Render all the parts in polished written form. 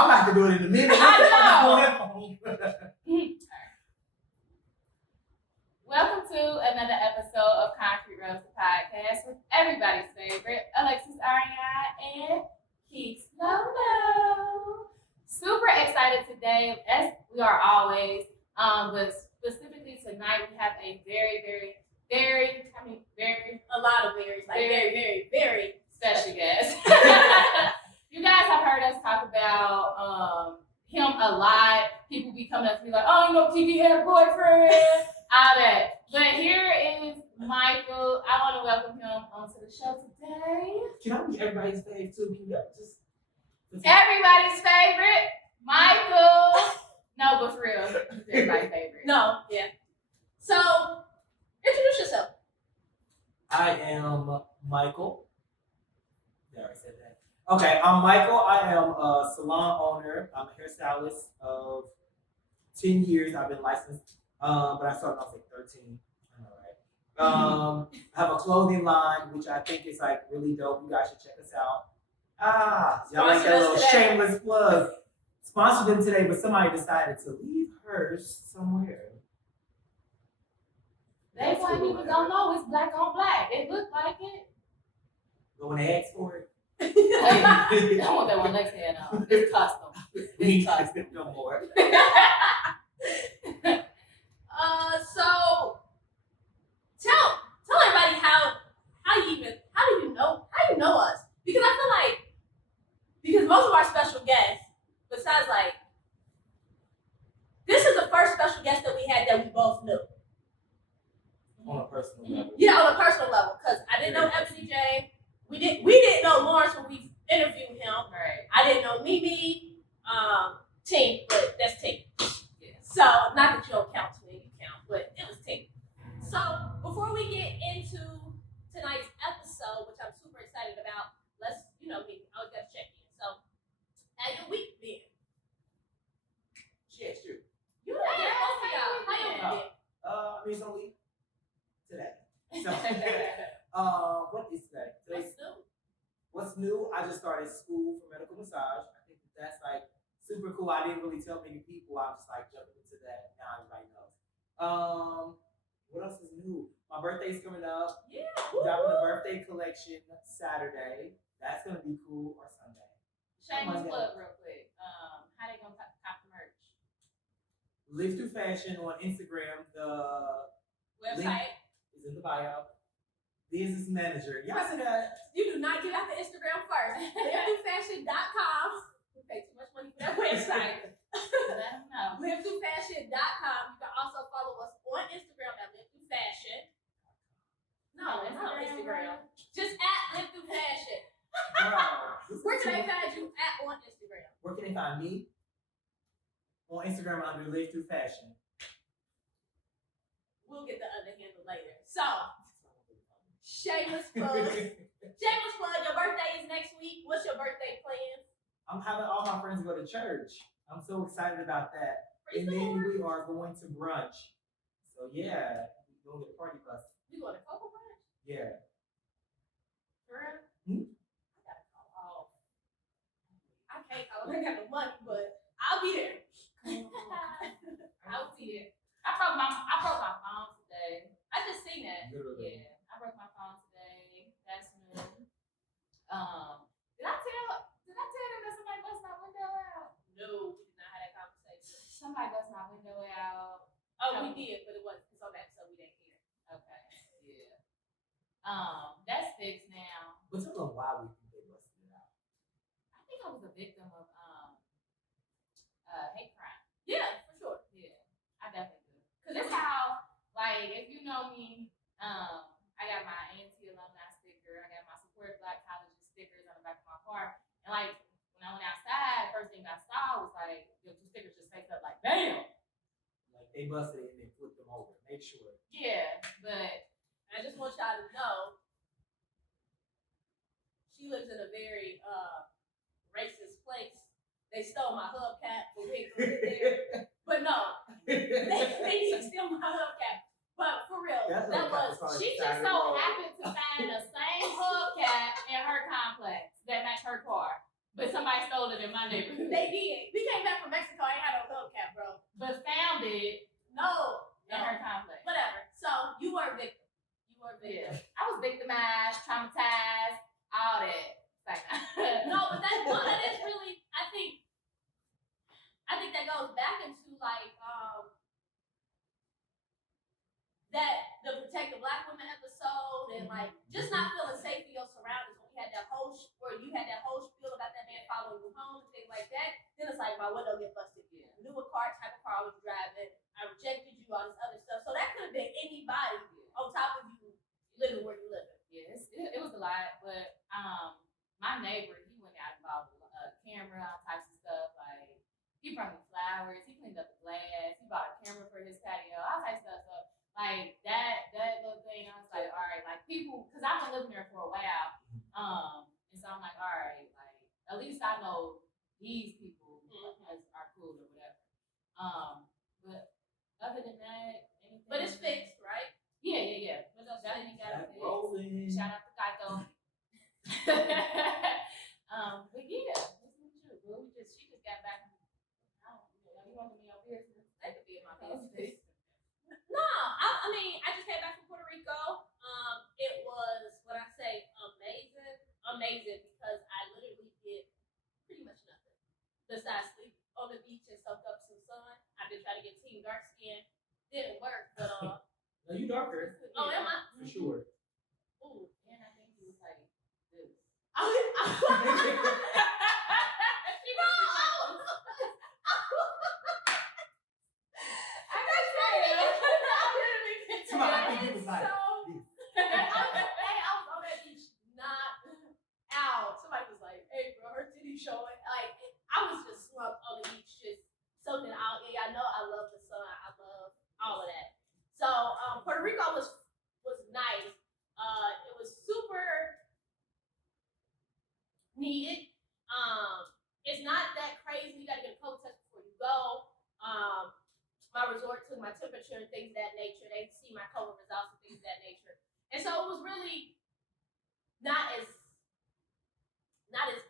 I'm about to do it in a minute. I know. Welcome to another episode of Concrete Rose the Podcast with everybody's favorite Alexis Ariana and Keith Lolo. Super excited today, as we are always. But specifically tonight, we have a very a lot of very special guest. You guys have heard us talk about him a lot. People be coming up to me like, oh, you know, Kiki had a boyfriend, all that. But here is Michael. I want to welcome him onto the show today. Can I be everybody's fave too? Can you just Everybody's favorite, Michael. No, but for real, he's everybody's favorite. No, yeah. So, introduce yourself. I am Michael. Yeah, I already said that. Okay, I'm Michael. I am a salon owner. I'm a hairstylist of 10 years. I've been licensed, but I started off like 13. I know, right? I have a clothing line, which I think is like really dope. You guys should check us out. Y'all like that little shameless plug. Sponsored them today, but somebody decided to leave hers somewhere. They wouldn't even gonna know it's black on black. It looked like it. But when they ask for it, I don't want that one next hand on. It's custom. we custom no more. So tell everybody how you know us, because I feel like because most of our special guests, besides like this is the first special guest that we had that we both knew. On a personal level. Yeah, on a personal level, because I didn't know Ebony J. We didn't know Lawrence when we interviewed him. Right. I didn't know Mimi, Tink, but that's Tink. Yeah. So not that you don't count to me, you count, but it was Tink. So before we get into tonight's episode, which I'm super excited about, let's I always gotta check in. So how your week been? She asked you. You know that. How your week been? I mean, it's only today. So, what is today? What's new? What's new? I just started school for medical massage. I think that's like super cool. I didn't really tell many people. I'm just like jumping into that. Now everybody knows. What else is new? My birthday's coming up. Yeah. Dropping a birthday collection Saturday. That's gonna be cool. Or Sunday. Shameless plug real quick. How they gonna cop the merch? Live Through Fashion on Instagram. The Website is in the bio. Business manager. Y'all see that? You do not get out the Instagram first. LiveThroughFashion.com. We pay too much money for that website. Let them know. LiveThroughFashion.com. You can also follow us on Instagram at LiveThroughFashion. No, it's not Instagram. Just at LiveThroughFashion. Where can they find you at on Instagram? Where can they find me? On Instagram under Live Through Fashion. We'll get the other handle later. So, shameless plug. Shameless plug. Your birthday is next week. What's your birthday plans? I'm having all my friends go to church. I'm so excited about that. Praise And the then Lord. we are going to brunch. So yeah, we're going to get a party bus. You going to Cocoa Brunch? Yeah. For real? Hmm? I gotta call off. I can't call. I got no money, but I'll be there. I'll see it. I broke my phone today. I just seen that. Literally. Yeah, I broke my phone today. That's new. Did I tell them that somebody bust my window out? No, we did not have that conversation. Somebody bust my window out. Oh, we did, but it wasn't. It's on that episode we didn't hear. Okay. Yeah. That's fixed now. But tell them why we think they busted it out. I think I was a victim of hate crime. Yeah, for sure. Yeah, I definitely do. Cause that's how, like, if you know me, I got my ANT alumni sticker. I got my support Black colleges stickers on the back of my car. And like when I went outside, first thing I saw was like the two stickers just faced up, like, bam. Like they busted it and then flipped them over. Make sure. Yeah, but I just want y'all to know she lives in a very racist place. They stole my hubcap, but we ain't gonna get there. But no, they need to steal my hubcap. But for real, that was she just so happened to find the same hubcap in her complex that matched her car. But somebody stole it in my neighborhood. They did. We came back from Mexico. I ain't had no hubcap, bro. But found it No. in her complex. Whatever. So you were a victim. You were a victim. Yeah. I was victimized, traumatized, all that. Like, No, but that is really. I think that goes back into like that the Protect the Black Women episode and like just not feeling safe in your surroundings when we had that whole where you had that whole spiel about that man following you home and things like that. Then it's like my window get busted. Yeah. Knew what type of car I was driving. I rejected you, all this other stuff. So that could have been anybody on top of you living where you live. Yes, it was a lot, but my neighbor, he went out and bought a camera, all types of stuff. Like, he brought me flowers, he cleaned up the glass, he bought a camera for his patio, all types of stuff. So, like, that little thing, I was like, all right, like, people, because I've been living there for a while, and so I'm like, all right, like, at least I know these people are cool or whatever. But other than that, anything. But it's fixed, right? Yeah. But no, that ain't got it rolling. fixed. Shout out to Kaito. But yeah, what's with you? Well, she just got back. I don't know. You want me on business? They could be in my business. No, I mean, I just came back from Puerto Rico. It was what I say amazing because I literally did pretty much nothing besides sleep on the beach and soak up some sun. I've been trying to get team dark skin, didn't work, but No, you darker. oh, am I? For sure. Ooh, and I think he was like this. I think he was like, I was on that beach, not out. Somebody was like, "Hey, bro, her titty showing." Like, I was just slumped on the beach, just soaking out. Yeah, I know I love the sun. I love all of that. So, Puerto Rico was nice. It was super needed. It's not that crazy. You got to get a COVID test before you go. My resort took my temperature and things of that nature. They see my COVID results and things of that nature. And so it was really not as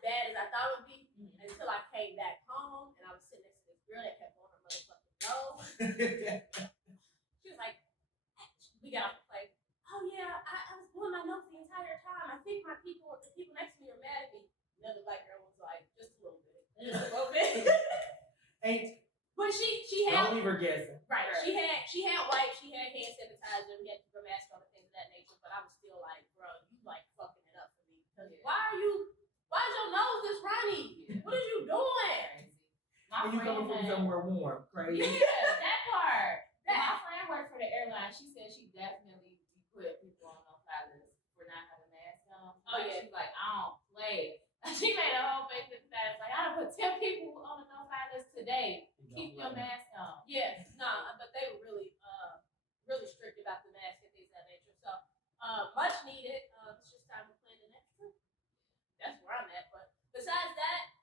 bad as I thought it would be until I came back home and I was sitting next to this girl that kept on her motherfucking nose. She was like, we got off the plane. Oh yeah, I was blowing my nose the entire time. I think the people next to me are mad at me. Another black girl was like, just a little bit. Just a little bit. But she had don't leave her guessing. Right. She had wipes, she had hand sanitizer, we had to put a mask on and things of that nature, but I was still like, bro, you like fucking it up for me. Why is your nose this runny? Yeah. What are you doing? When you coming from somewhere warm, crazy. Yeah, that part. My friend worked for the airline. She said she definitely put people on no-fly list for not having masks on. Oh yeah. She's like, I don't play. She made a whole Facebook status like, I done put 10 people on the no-fly list today. Keep your mask on. Yeah, no, but they were really strict about the mask and things of that nature. So much needed. It's just time to plan the next trip. That's where I'm at. But besides that,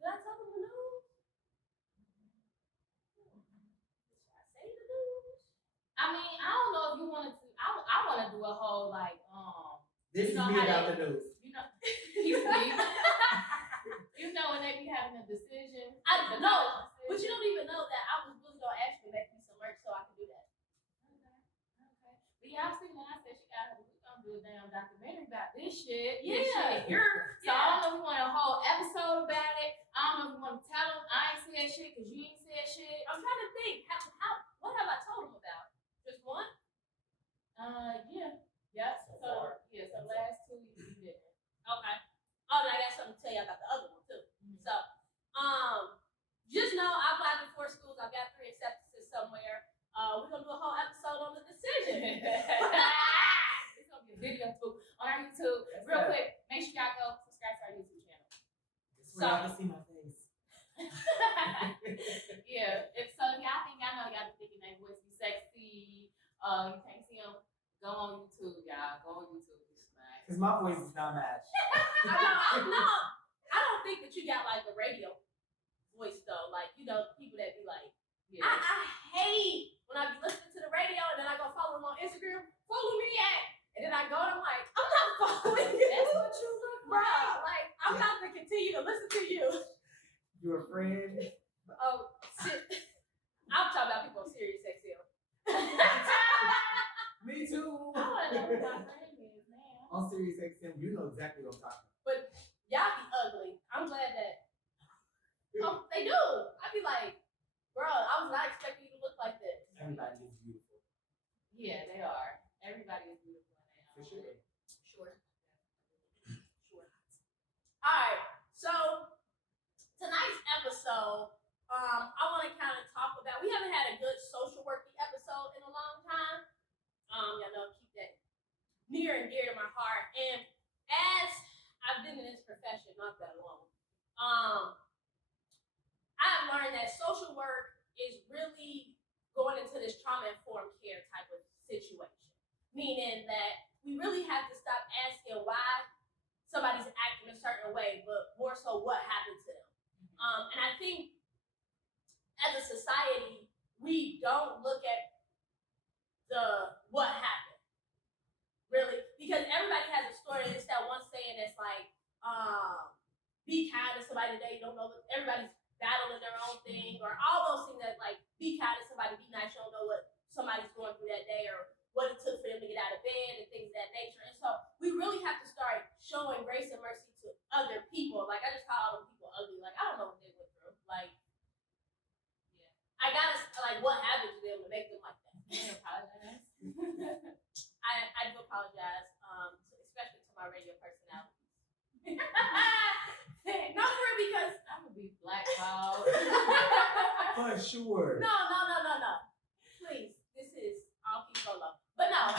did I tell them the news? Should I say the news? I mean, I don't know if you wanted to. I want to do a whole like This is me about the news. You know, you know when they be having a decision. I know, but you don't even know that I was really gonna actually make me some merch so I can do that. Okay. But yeah, I was thinking when I said she got her, we gonna do a damn documentary about this shit. Yeah, this shit here. So I don't know if we want a whole episode about it. I don't know if we want to tell them I ain't said shit because you ain't said shit. I'm trying to think. What have I told them about? Just one? Yeah. Yep. So the last 2 you did. Okay. Oh, and I got something to tell you about the other one too. Mm-hmm. So, just know I applied to 4 schools. I've got 3 acceptances somewhere. We're gonna do a whole episode on the decision. It's gonna be a video too on our YouTube. Real quick, make sure y'all go subscribe to our YouTube channel. So y'all can see my face. Yeah. If y'all think y'all know y'all be thinking that voice be sexy. You can't see them. Go on YouTube, y'all. Go on YouTube. Because my voice is not matched. I don't think that you got like a radio voice though. Like, you know, people that be like, yeah. I hate when I be listening to the radio and then I go follow them on Instagram. Follow me at, and then I go and I'm like, I'm not following you. That's what you look Bruh, like, I'm not gonna continue to listen to you. You're a friend. Oh, shit. I'm talking about people on Sirius XM. Me too. I want to know who my friend is, man. On Sirius XM, you know exactly what I'm talking about. But y'all be ugly. I'm glad that they do. I be like, bro, I was not expecting you to look like this. Everybody is beautiful. Yeah, they are. Everybody is beautiful in their For own sure. way. Sure. All right. So tonight's episode, I want to kind of talk about. We haven't had a good social working episode in a long time. Y'all know, keep that near and dear to my heart. And as I've been in this profession not that long, I've learned that social work is really going into this trauma-informed care type of situation. Meaning that we really have to stop asking why somebody's acting a certain way, but more so what happened to them. And I think as a society, we don't look at the what happened, really, because everybody has a story. It's that one saying that's like, be kind to somebody today. You don't know, everybody's battling their own thing, or all those things that like, be kind to somebody, be nice. You don't know what somebody's going through that day, or what it took for them to get out of bed, and things of that nature. And so we really have to start showing grace and mercy to other people. Like, I just call all them people ugly. Like, I don't know what they went through. Like, Yeah. I gotta, like, what happened to them to make them like that? Can you apologize? I do apologize, especially to my radio personalities. No, for real, because I'm gonna be blackballed. For sure. no. Please, this is all keep solo. But no,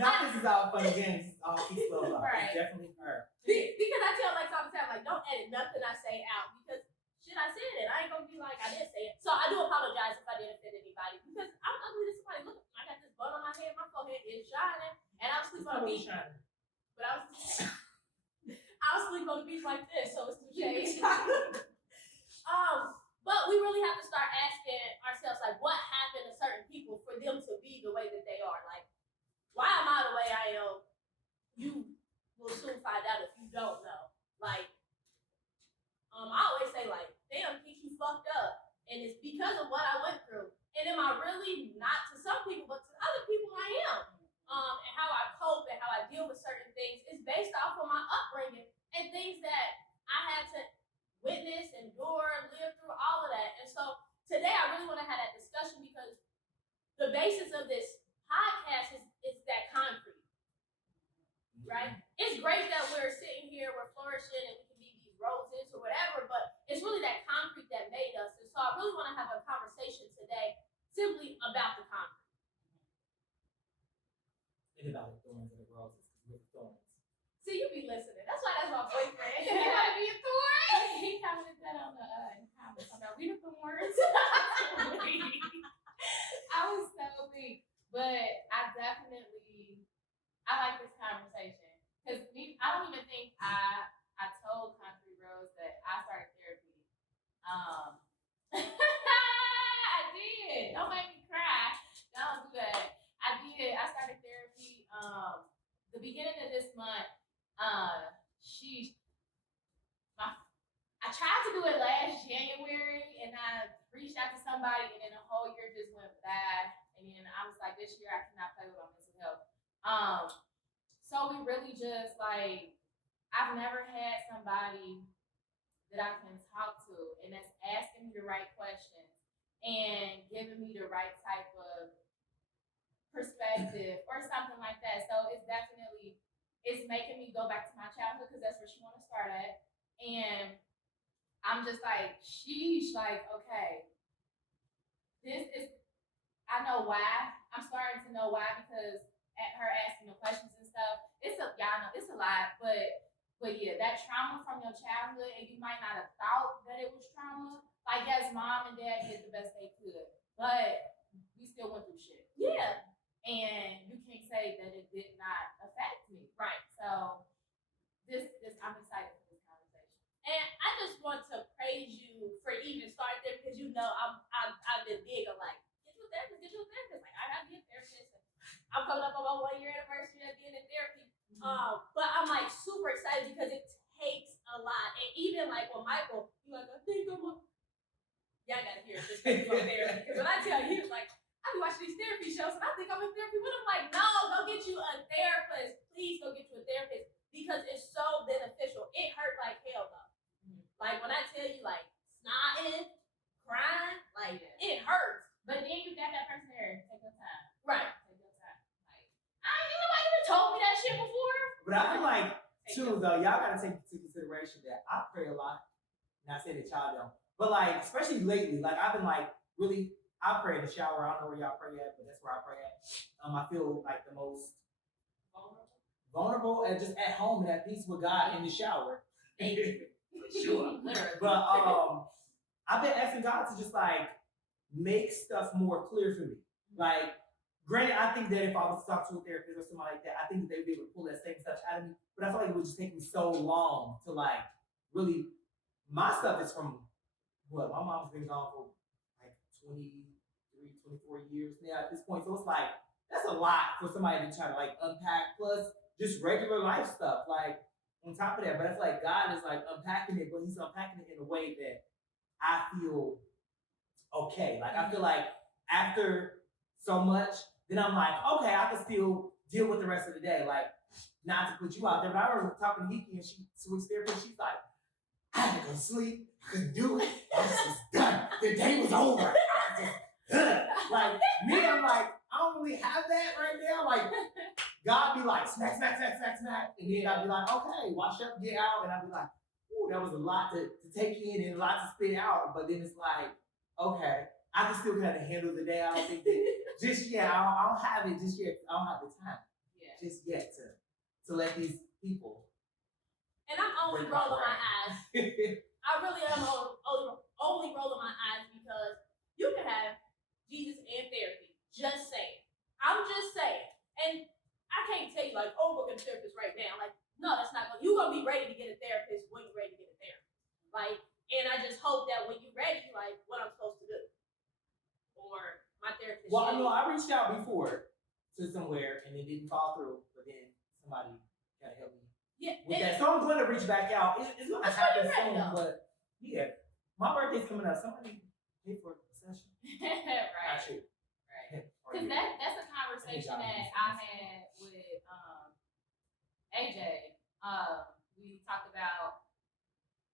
Now this is all fun and games. It's all peace love. Right. It's definitely her. because I tell Lex all the time, like, don't edit nothing I say out, because shit, I said it. I ain't gonna be like I didn't say it. So I do apologize if I didn't offend anybody, because I'm ugly to somebody. Look, I got this bun on my head, my forehead is shining, and I'm It's sleeping not on the really beach. shining. But I'll sleep on the beach like this, so it's 2 shades. But we really have to start asking ourselves, like, what happened to certain people for them to be the way that they are? Like, why am I the way I am? You will soon find out if you don't know. Like, I always say, like, damn, Keith, you fucked up. And it's because of what I went through. And am I really not to some people, but to other people I am. And how I cope and how I deal with certain things is based off of my upbringing and things that I had to witness, endure, live through, all of that. And so today I really want to have that discussion, because the basis of this podcast is that concrete, right? It's great that we're sitting here, we're flourishing, and we can be these roses or whatever, but it's really that concrete that made us. And so I really want to have a conversation today simply about the concrete. Think about the thorns and the roses, because we're the thorns. See, you be listening. That's why that's my boyfriend. You gotta be a thorn. He commented that on the comments about we the thorns. I was so weak, but I like this conversation, because I don't even think I told Concrete Rose that I started therapy. I did. Don't make me cry. Don't do that. I did. I started therapy the beginning of this month. I tried to do it last January, and I reached out to somebody, and then the whole year just went by. And then I was like, this year I cannot play with my mental health. So we really just, like, I've never had somebody that I can talk to, and that's asking me the right questions and giving me the right type of perspective or something like that. So it's making me go back to my childhood, because that's where she want to start at. And I'm just like, sheesh, like, okay, I know why. I'm starting to know why, because at her asking the questions and stuff, it's a lot, but yeah, that trauma from your childhood, and you might not have thought that it was trauma. Like, yes, mom and dad did the best they could, but we still went through shit. Yeah. And you can't say that it did not affect me. Right. So I'm excited for this conversation. And I just want to praise you for even starting there, because you know I've been big on, like, get you a therapist. Like, I gotta be a therapist. I'm coming up on my 1 year anniversary of being in therapy. But I'm like, even like with Michael, he like, I think I'm a... Y'all gotta hear this from therapy. Because when I tell you, he was like, I be watching these therapy shows and I think I'm in therapy with him. Like, no, go get you a therapist. Please go get you a therapist because it's so beneficial. It hurt like hell though. Like when I tell you like snotting, crying, like it hurts. But then you got that person there. Take your time. Right. Take your time. Like, ain't nobody ever told me that shit before. But I feel like, too, though, y'all gotta take into consideration that I pray a lot. And I say that y'all don't. But like, especially lately, like I've been like really, I pray in the shower. I don't know where y'all pray at, but that's where I pray at. I feel like the most vulnerable and just at home and at peace with God in the shower. Sure. Literally. But I've been asking God to just like make stuff more clear for me. Like, granted, I think that if I was to talk to a therapist or somebody like that, I think that they'd be able to pull that same stuff out of me. But I feel like it would just take me so long to like really. My stuff is from what my mom's been gone for like 23, 24 years now at this point. So it's like that's a lot for somebody to try to like unpack. Plus just regular life stuff like on top of that. But I feel like God is like unpacking it, but He's unpacking it in a way that I feel okay. Like I feel like after so much, then I'm like, okay, I can still deal with the rest of the day. Like not to put you out there, but I remember talking to Hiki and she switched therapist. She's like, I had to go sleep. I couldn't do it. I just was done. The day was over. I was just like me. I'm like, I don't really have that right now. Like God be like smack, smack, smack, smack, smack, and then I'd be like, okay, wash up, get out, and I'd be like, ooh, that was a lot to take in and a lot to spit out. But then it's like, okay, I can still kind of handle the day. I don't think that just yet. I don't have it just yet. I don't have the time just yet to let these people. And I'm only rolling my eyes. I really am only rolling my eyes because you can have Jesus and therapy. Just saying. I'm just saying. And I can't tell you like, oh, go get a therapist right now. Like, no, that's not going. You're going to be ready to get a therapist when you're ready to get a therapist. Like, and I just hope that when you're ready, you're like, what I'm supposed to do. Or my therapist. Well, I know I reached out before to somewhere and it didn't fall through, but then somebody got to help me. Yeah, with that. So I'm going to reach back out. It's going to happen soon, but yeah, my birthday's coming up. Somebody pay for a session. Right. Actually, right. Because that's a conversation that I had with AJ. We talked about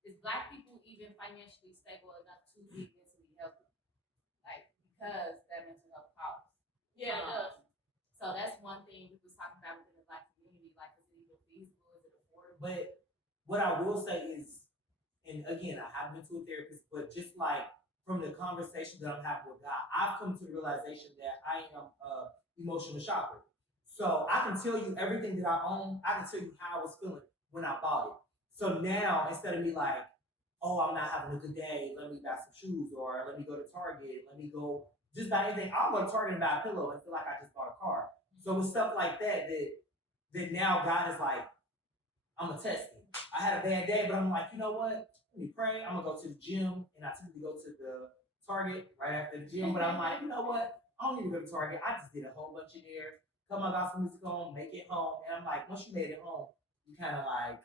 is Black people even financially stable enough to be mentally healthy, like because that mental health costs. Yeah, it does. So that's one thing we was talking about within the Black community, like is it even feasible? But what I will say is, and again, I haven't been to a therapist, but just like from the conversation that I'm having with God, I've come to the realization that I am an emotional shopper. So I can tell you everything that I own. I can tell you how I was feeling when I bought it. So now, instead of me like, oh, I'm not having a good day, let me buy some shoes, or let me go to Target, let me go just buy anything. I'll go to Target and buy a pillow and feel like I just bought a car. So it's stuff like that now God is like, I'm gonna test it. I had a bad day, but I'm like, you know what? Let me pray. I'm gonna go to the gym, and I typically go to the Target right after the gym. But I'm like, you know what? I don't need to go to Target. I just did a whole bunch in there. Cut my gospel music on, make it home, and I'm like, once you made it home, you kind of like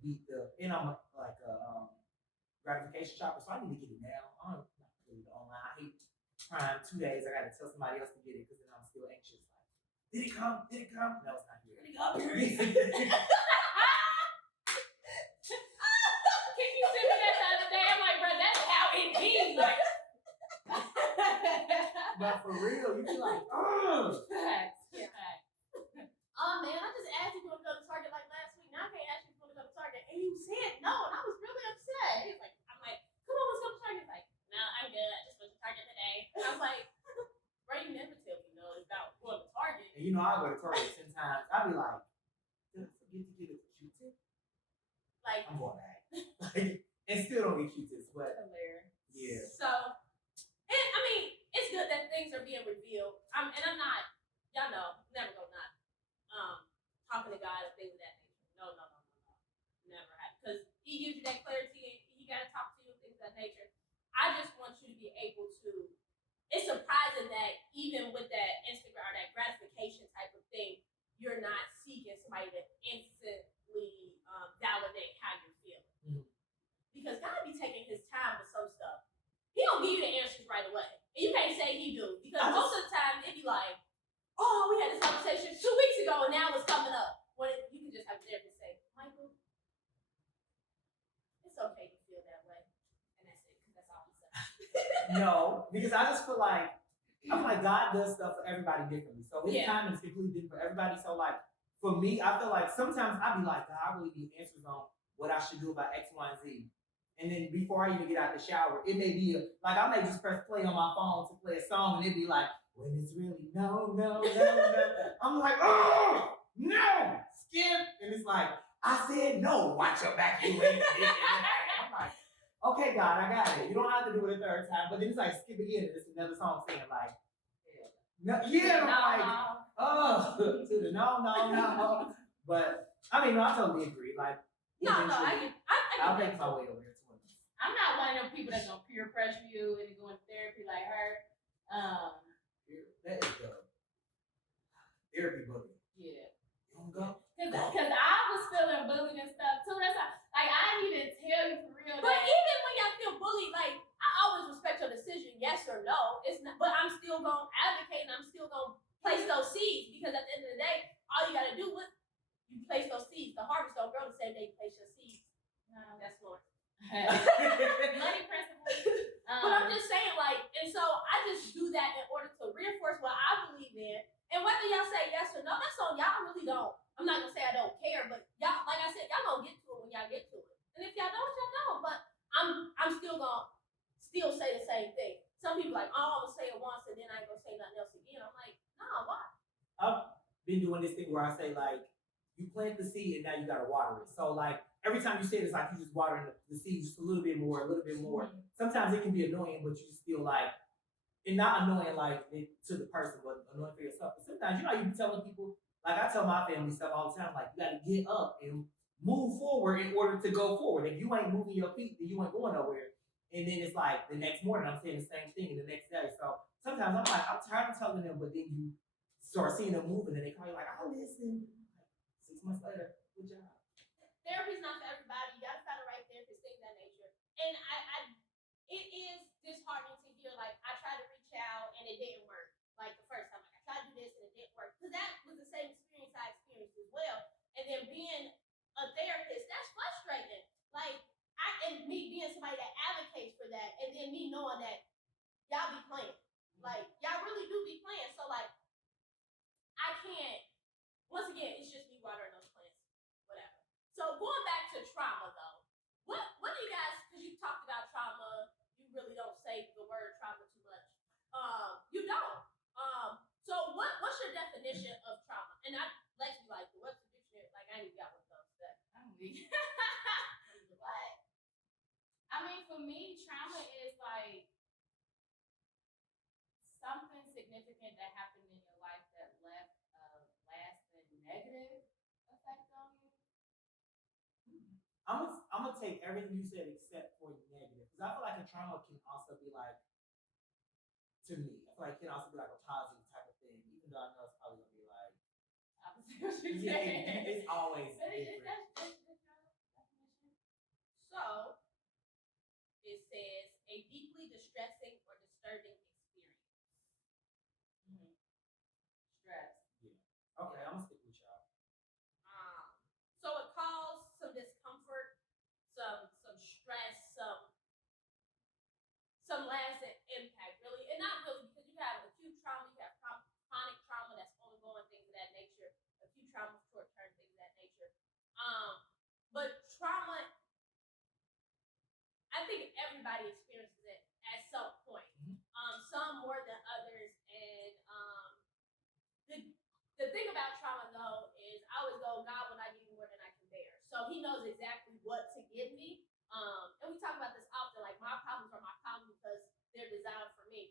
beat the. And I'm like a gratification shopper, so I need to get it now. I'm not really online. I hate trying 2 days. I gotta tell somebody else to get it because then I'm still anxious. Like, did it come? Did it come? No, it's not here. Did it come? Can you send me that the other day? I'm like, bro, that's how it be. Like, but for real, you be like, oh. Facts. Oh man, I just asked you if you want to go to Target like last week. Now I can't ask you if you want to go to Target, and you said no, and I was really upset. He's like, I'm like, come on, let's go to Target. He's like, no, I'm good. I just went to Target today. And I was like, bro, you never tell me no about going to Target. And you know, I'll go to Target 10 times. I'll be like, did I forget to get a Q-tip? Like, I'm going back. Like, and still don't get Q-tips, but Hilarious. yeah. So, and I mean, it's good that things are being revealed. And I'm not, y'all know, never go not talking to God and things of that nature. No. Never have. Because He gives you that clarity and He got to talk to you and things of that nature. I just want you to be able to, it's surprising that even with that Instagram or that gratification type of thing, you're not seeking somebody to instantly validate how you're feeling. Mm-hmm. gonna give you the answers right away. And you can't say he do. Because most of the time it be like, oh, we had this conversation 2 weeks ago and now it's coming up. When you can just have a therapist say, Michael, it's okay to feel that way. And that's it, because that's all he said. No, because I just feel like God does stuff for everybody differently. So his time is completely different for everybody. So like for me, I feel like sometimes I be like, God, I really need answers on what I should do about X, Y, and Z. And then before I even get out the shower, it may be like I may just press play on my phone to play a song, and it'd be like, when it's really no. I'm like, oh no, skip, and it's like I said no. Watch your back, you ain't. I'm like, okay, God, I got it. You don't have to do it a third time, but then it's like skip again, and it's another song saying like, no, yeah, I'm like, oh, to the no. But I mean, no, I totally agree. Like, I'll make my way over there to him. I'm not one of them people that's gonna peer pressure you into going to therapy like her. That is the therapy boogie. Yeah. You don't go? Because I was feeling bullied and stuff too. That's like I didn't even tell you for real. But even when y'all feel bullied, like I always respect your decision, yes or no. It's not, but I'm still gonna advocate and I'm still gonna place those seeds because at the end of the day, all you gotta do is you place those seeds. The harvest don't grow the same day you place your seeds. No, that's Lord. money principle. But I'm just saying, like, and so I just do that in order to reinforce what I believe in. And whether y'all say yes or no, that's on y'all. I really don't. I'm not gonna say I don't care, but y'all, like I said, y'all gonna get to it when y'all get to it. And if y'all don't, y'all don't. But I'm still gonna say the same thing. Some people like, oh, I'm gonna say it once and then I ain't gonna say nothing else again. I'm like, no, why? I've been doing this thing where I say like, you plant the seed and now you gotta water it. So like every time you say it, it's like you just watering the seed just a little bit more. Mm-hmm. Sometimes it can be annoying, but you just feel like, and not annoying like to the person, but annoying for yourself. But sometimes you be telling people, like I tell my family stuff all the time, like you gotta get up and move forward in order to go forward. If you ain't moving your feet, then you ain't going nowhere. And then it's like the next morning I'm saying the same thing, and the next day. So sometimes I'm like, I'm tired of telling them, but then you start seeing them moving, and they call you like, I listen. 6 months later, good job. Therapy's not for everybody. You gotta find the right therapist, things of that nature. And it is disheartening to hear like I tried to reach out and it didn't work. Like the first time, like I tried to do this and it didn't work. Because that was the same experience I experienced as well. And then being a therapist, that's frustrating. Like and me being somebody that advocates for that, and then me knowing that y'all be playing. Like y'all really do be playing. So like I can't. Once again, it's just me watering those plants, whatever. So going back to trauma, though, what do you guys? Because you talked about trauma, you really don't say the word trauma too much. You don't. So what's your definition of trauma? And Lex be like, what's the dictionary? Like I ain't even got one of those today. What? I mean, for me, trauma is like something significant that happened in your life that left a lasting negative effect on you. I'm gonna take everything you said except for negative, because I feel like a trauma can also be like, to me, I feel like it can also be like a positive type of thing, even though I know it's probably gonna be like it's always different. So it says a deeply distressing or disturbing experience. Mm-hmm. Stress. Yeah. Okay, I'm gonna stick with y'all. So it caused some discomfort, some stress, some lasting impact, really, and not really, because you have acute trauma, you have chronic trauma that's ongoing, things of that nature. Acute trauma, short term, things of that nature. But trauma, I think everybody experiences it at some point. Some more than others, and the thing about trauma though is I always go, God will not give you more than I can bear. So He knows exactly what to give me. And we talk about this often, like my problems are my problems because they're designed for me.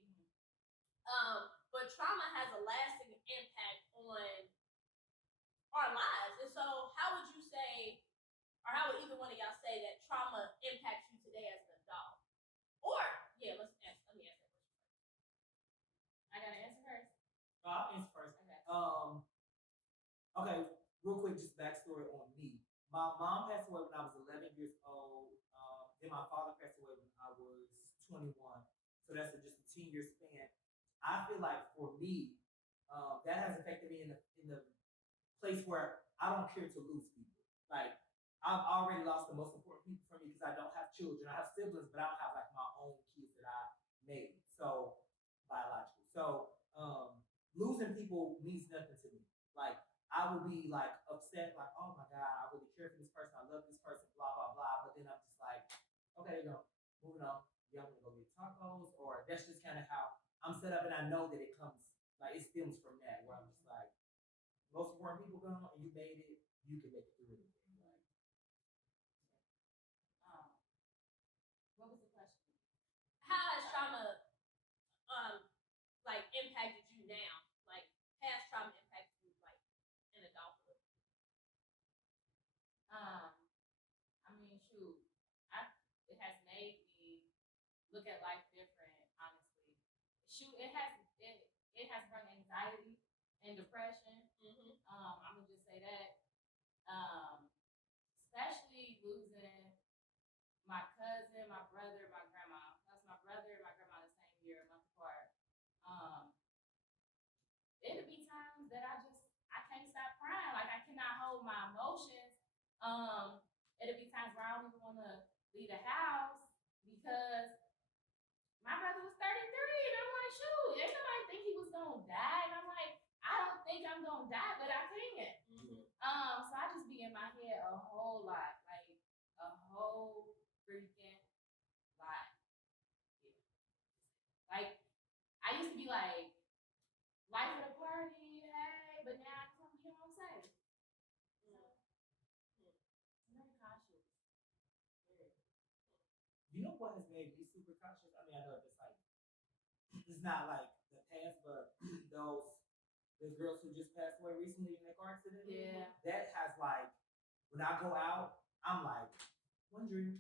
But trauma has a lasting impact on our lives. And so how would you say, or how would either one of y'all say that trauma impacts you today as an adult? Or, yeah, let me answer that question first. I gotta answer first. I'll answer first. Okay. Okay, real quick, just backstory on me. My mom passed away when I was 11 years old. Then my father passed away when I was 21. So that's just a 10-year span. I feel like for me, that has affected me in the place where I don't care to lose people. Like I've already lost the most important people for me because I don't have children. I have siblings, but I don't have like my own kids that I made. So biological. So losing people means nothing to me. Like I will be like upset, like, oh my God, I really care for this person, I love this person, blah, blah, blah. But then I'm just like, okay, moving on. Y'all wanna go get tacos? Or that's just kind of how I'm set up, and I know that it comes like it stems from that where I'm just like, most important people gone and you made it, you can make it through anything. Like, What was the question? How has trauma like impacted you now? Like has trauma impacted you like in adulthood? I mean, shoot, it has made me look at life different. Honestly, shoot, it has brought anxiety and depression. Mm-hmm. I'm gonna just say that. Especially losing my cousin, my brother, my grandma. That's my brother and my grandma the same year, a month apart. It'll be times that I can't stop crying. Like I cannot hold my emotions. It'll be times where I don't even want to leave the house because my brother was 33, and I'm like, shoot, ain't nobody think he was gonna die, and I'm like, I don't think I'm gonna die, but I can. Mm-hmm. So I just be in my head a whole lot, like a whole freaking lot. Yeah. Like I used to be like, life of the party, hey, but now I just want to be home safe. So, very cautious. you know what has made me super cautious? I mean, I know it's like it's not like the past, but the girls who just passed away recently in that car accident. Yeah. That has like when I go out, I'm like, one drink,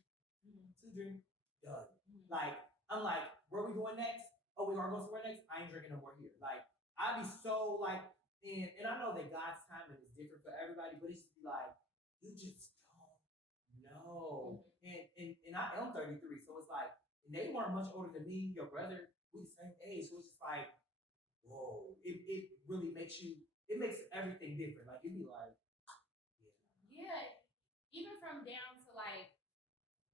two drink, done. Like I'm like, where are we going next? Oh, we are going somewhere next. I ain't drinking no more here. Like I be so like, and I know that God's timing is different for everybody, but it's just be like, you just don't know. And I am 33, so it's like, and they weren't much older than me. Your brother, we the same age, so it's just like, whoa. It really makes everything different. Like you'd be like, yeah. Even from down to like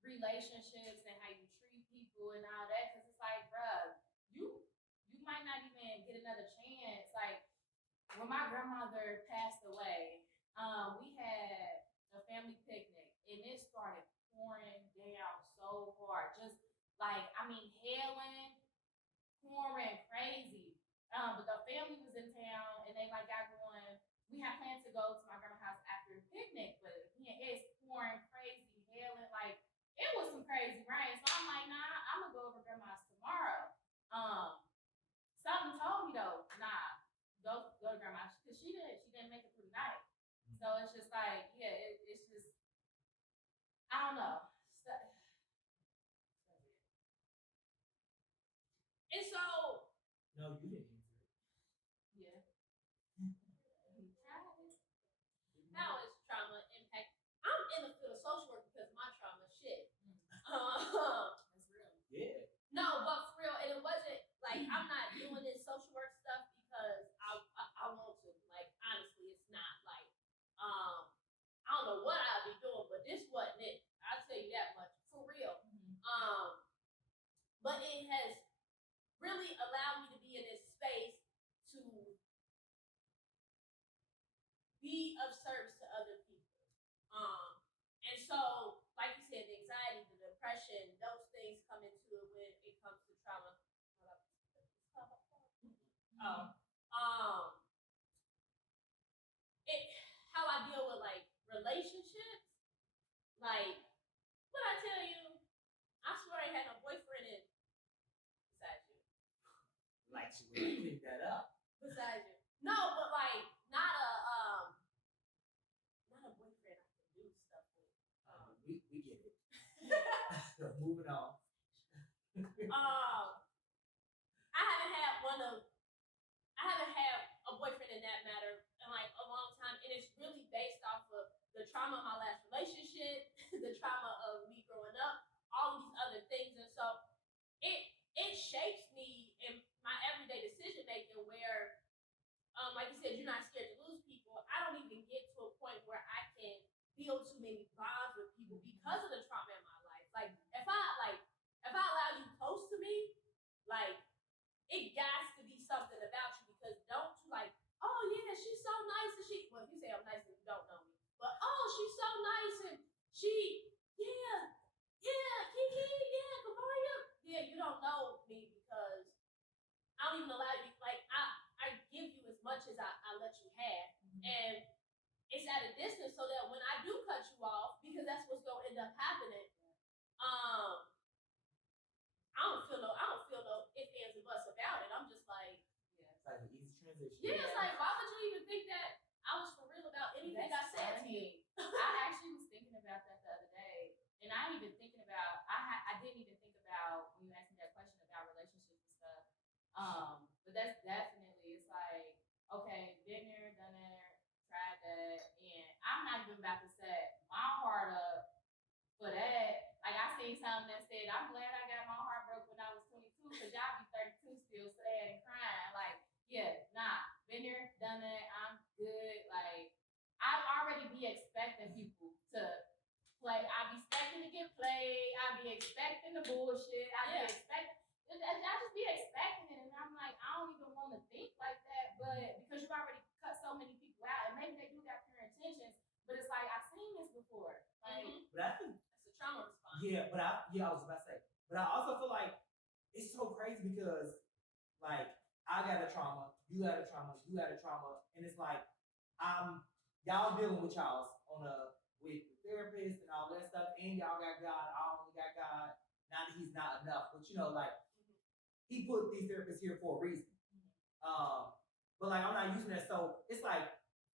relationships and how you treat people and all that, because it's like, bruh, you might not even get another chance. Like when my grandmother passed away, we had a family picnic and it started pouring down so hard. Just like, I mean, hailing, pouring crazy. But the family was in town and they like got going. We had planned to go to my grandma's house after the picnic, but again, it's pouring crazy, hailing, like it was some crazy rain. So I'm like, nah, I'm gonna go over to grandma's tomorrow. Something told me though, nah, go to grandma's because she didn't make it through the night. So it's just like, yeah, it's just, I don't know. And so, no, you didn't answer it. Yeah. how is trauma impact? I'm in the field of social work because my trauma shit. That's real. Yeah. No, but for real, and it wasn't like I'm not doing this social work stuff because I want to. Like honestly, it's not like I don't know what I'll be doing, but this wasn't it. I'll tell you that much for real. But it has really allowed me to be in this space to be of service to other people. And so, like you said, the anxiety, the depression, those things come into it when it comes to trauma. How I deal with like relationships, like what I tell you, I swear I ain't had no boyfriend in besides you. Like she would clean that up. Besides you. No, but like not a boyfriend I can do stuff with. We get it. Moving on. I haven't had a boyfriend in that matter in like a long time, and it's really based off of the trauma of my last relationship, the trauma of me growing up, all of these other things, and so it shaped build too many bonds with people because of the trauma in my life. Like if I allow you close to me, like it got to be something about you because don't you like, oh yeah, she's so nice and she, well if you say I'm nice and you don't know me, but oh she's so nice and she, yeah, Kiki, yeah, Kavaria, yeah, you don't know me because I don't even allow you, like I give you as much as I let you have, and it's at a distance so that when I do cut you off, because that's what's gonna end up happening, I don't feel no ifs, ands, and buts about it. I'm just like, It's like an easy transition. yeah, it's like, why would you even think that I was for real about anything I said to you? I actually was thinking about that the other day, and I didn't even think about when you asked me that question about relationships and stuff. But that's definitely, it's like, okay, been there, done that, tried that, and I'm not even about to set my heart up for that. Like I seen something that said, I'm glad I got my heart broke when I was 22, because y'all be 32 still sad and crying. Like, yeah, nah, been there, done that, I'm good. Like, I already be expecting people to play. I be expecting to get played. I be expecting the bullshit. I just be expecting it, and I'm like, I don't even want to think like that, but because you already cut so many people out, and maybe they do got pure intentions, but it's like I've seen this before. Like, But I think it's a trauma response. I was about to say. But I also feel like it's so crazy because like I got a trauma, you got a trauma, and it's like y'all dealing with y'all's with the therapist and all that stuff, and y'all got God, I only got God. Not that he's not enough, but like he put these therapists here for a reason. But like I'm not using that, so it's like,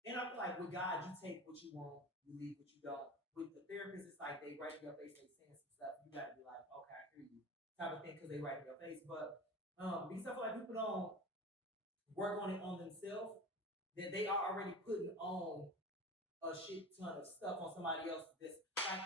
and I feel like with God, you take what you want, you leave what you don't. With the therapist, it's like they write in your face, they saying some stuff. You gotta be like, okay, I hear you, type of thing, because they write in your face. But because I feel like people don't work on it on themselves, that they are already putting on a shit ton of stuff on somebody else. This like,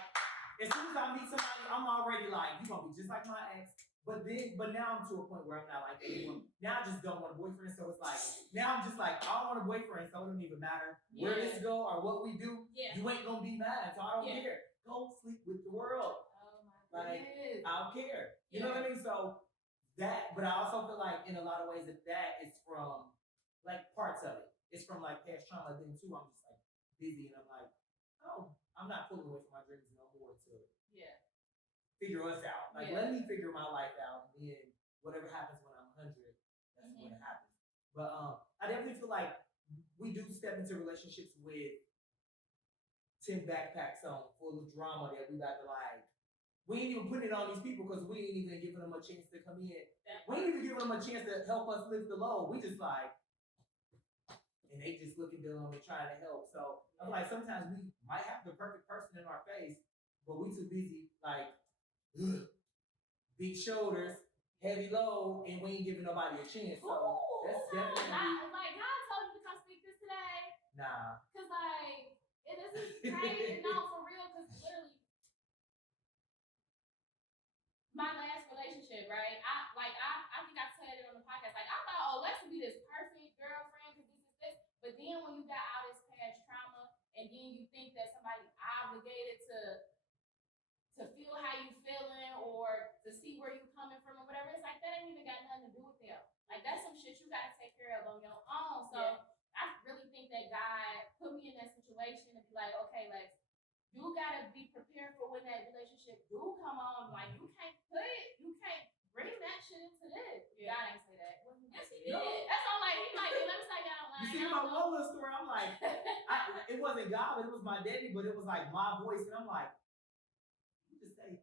as soon as I meet somebody, I'm already like, you gonna be just like my ex. But now I'm to a point where I'm not like anyone. Now I just don't want a boyfriend. So it's like, now I'm just like, I don't want a boyfriend, so it don't even matter where this go or what we do. Yeah. You ain't gonna be mad, so I don't care. Go sleep with the world. oh my goodness. I don't care. You know what I mean? So that, but I also feel like in a lot of ways that is from like parts of it. It's from like past trauma. Then too, I'm just like busy and I'm like, oh, I'm not pulling away from my dreams no more to figure us out. Like let me figure my life out, and then whatever happens when I'm 100, that's when it happens. But I definitely feel like we do step into relationships with 10 backpacks on, full of drama that we got to like. We ain't even putting it on these people because we ain't even giving them a chance to come in. We ain't even giving them a chance to help us lift the load. We just like, and they just looking down and trying to help. So I'm like, sometimes we might have the perfect person in our face, but we too busy like, big shoulders, heavy load, and we ain't giving nobody a chance. So that's definitely like God told you to come speak this today. Nah. Cause like this is crazy. No, for real. Cause literally, my last relationship, right? I think I said it on the podcast. Like I thought, Lex would be this perfect girlfriend because this. But then when you got all this past trauma, and then you think that somebody's obligated to feel how you feeling or to see where you coming from or whatever, it's like that ain't even got nothing to do with them. Like that's some shit you gotta take care of on your own. So I really think that God put me in that situation and be like, okay, Lex, you gotta be prepared for when that relationship do come on. Like you can't bring that shit into this. God ain't say that. Yes, he did. That's all like he's like, let me say that out loud. You see my one little story, I'm like, it wasn't God, but it was my daddy, but it was like my voice, and I'm like, you just say,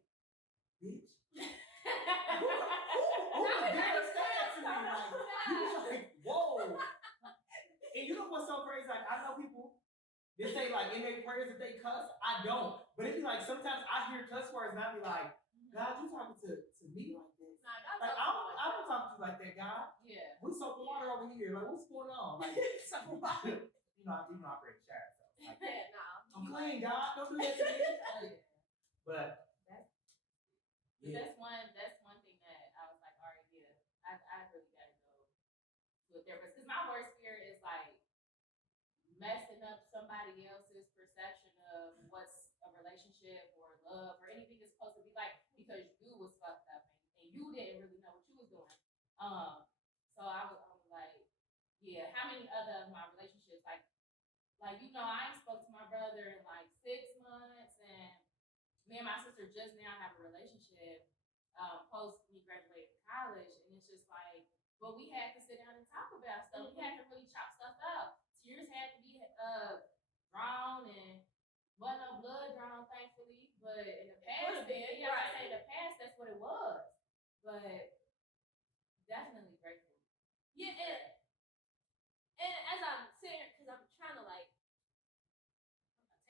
bitch. Who was there to say that to me? Like, you was like, whoa. And you know what's so crazy? Like, I know people, they say like in their prayers that they cuss. I don't. But it'd be like, sometimes I hear cuss words and I be like, God, you talking to me like this? Nah, like, I don't talk to you like that, God. Yeah. We soap and water over here. Like, what's going on? Like, soap and water. You know, I pray to shower, so like, I'm clean, God. Don't do that to me. But that's one thing that I was like, all right, I really gotta go to a therapist because my worst fear is like messing up somebody else's perception of what's a relationship or love or anything is supposed to be like because you was fucked up and you didn't really know what you was doing. So I was like, yeah, how many other of my relationships like I ain't spoke to my brother in like 6 months, and me and my sister just now have a relationship post me graduating college, and it's just like, but we had to sit down and talk about stuff. We had to really chop stuff out. Tears had to be drawn, and wasn't no blood drawn, thankfully. But in the past, in the past, that's what it was. But definitely grateful. Yeah, and as I'm sitting here, because I'm trying to like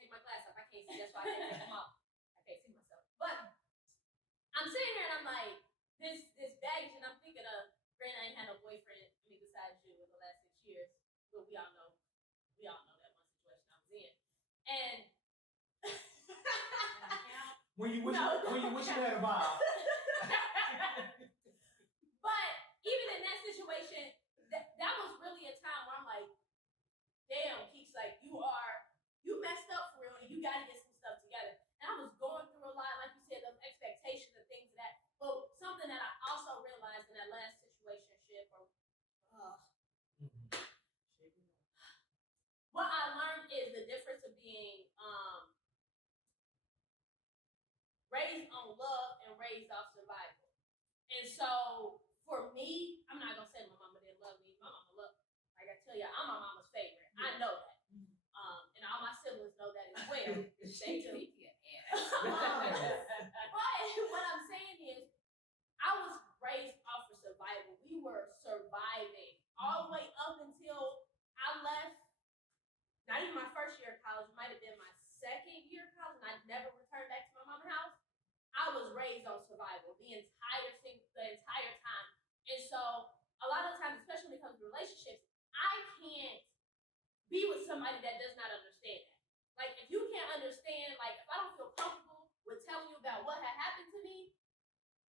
take my glass off. I can't see, that's why I can't take them off. I can't see myself. But I'm sitting here and I'm like, this baggage, and I'm thinking of, granted, I ain't had no boyfriend, besides you in the last 6 years. But we all know that one situation I was in. And when you wish you had a Bob. But even in that situation, that was really a time where I'm like, damn, Keeks, like you messed up for real, and you got to get some stuff together. And I was going through a lot, like you said, those expectations and things of that. But something that I also realized in that last situationship, what I learned is the difference of being raised on love and raised off survival. And so for me, I'm not gonna say my mama didn't love me. My mama loved me. Like I tell you, I'm my mama's favorite. I know that. And all my siblings know that as well. They do. But what I'm saying is, I was raised off of survival. We were surviving all the way up until I left. Not even my first year of college, might have been my second year of college, and I never returned back to my mama's house. I was raised on survival the entire time. And so a lot of times, especially when it comes to relationships, I can't be with somebody that does not understand that. Like, if you can't understand, like, if I don't feel comfortable with telling you about what had happened to me,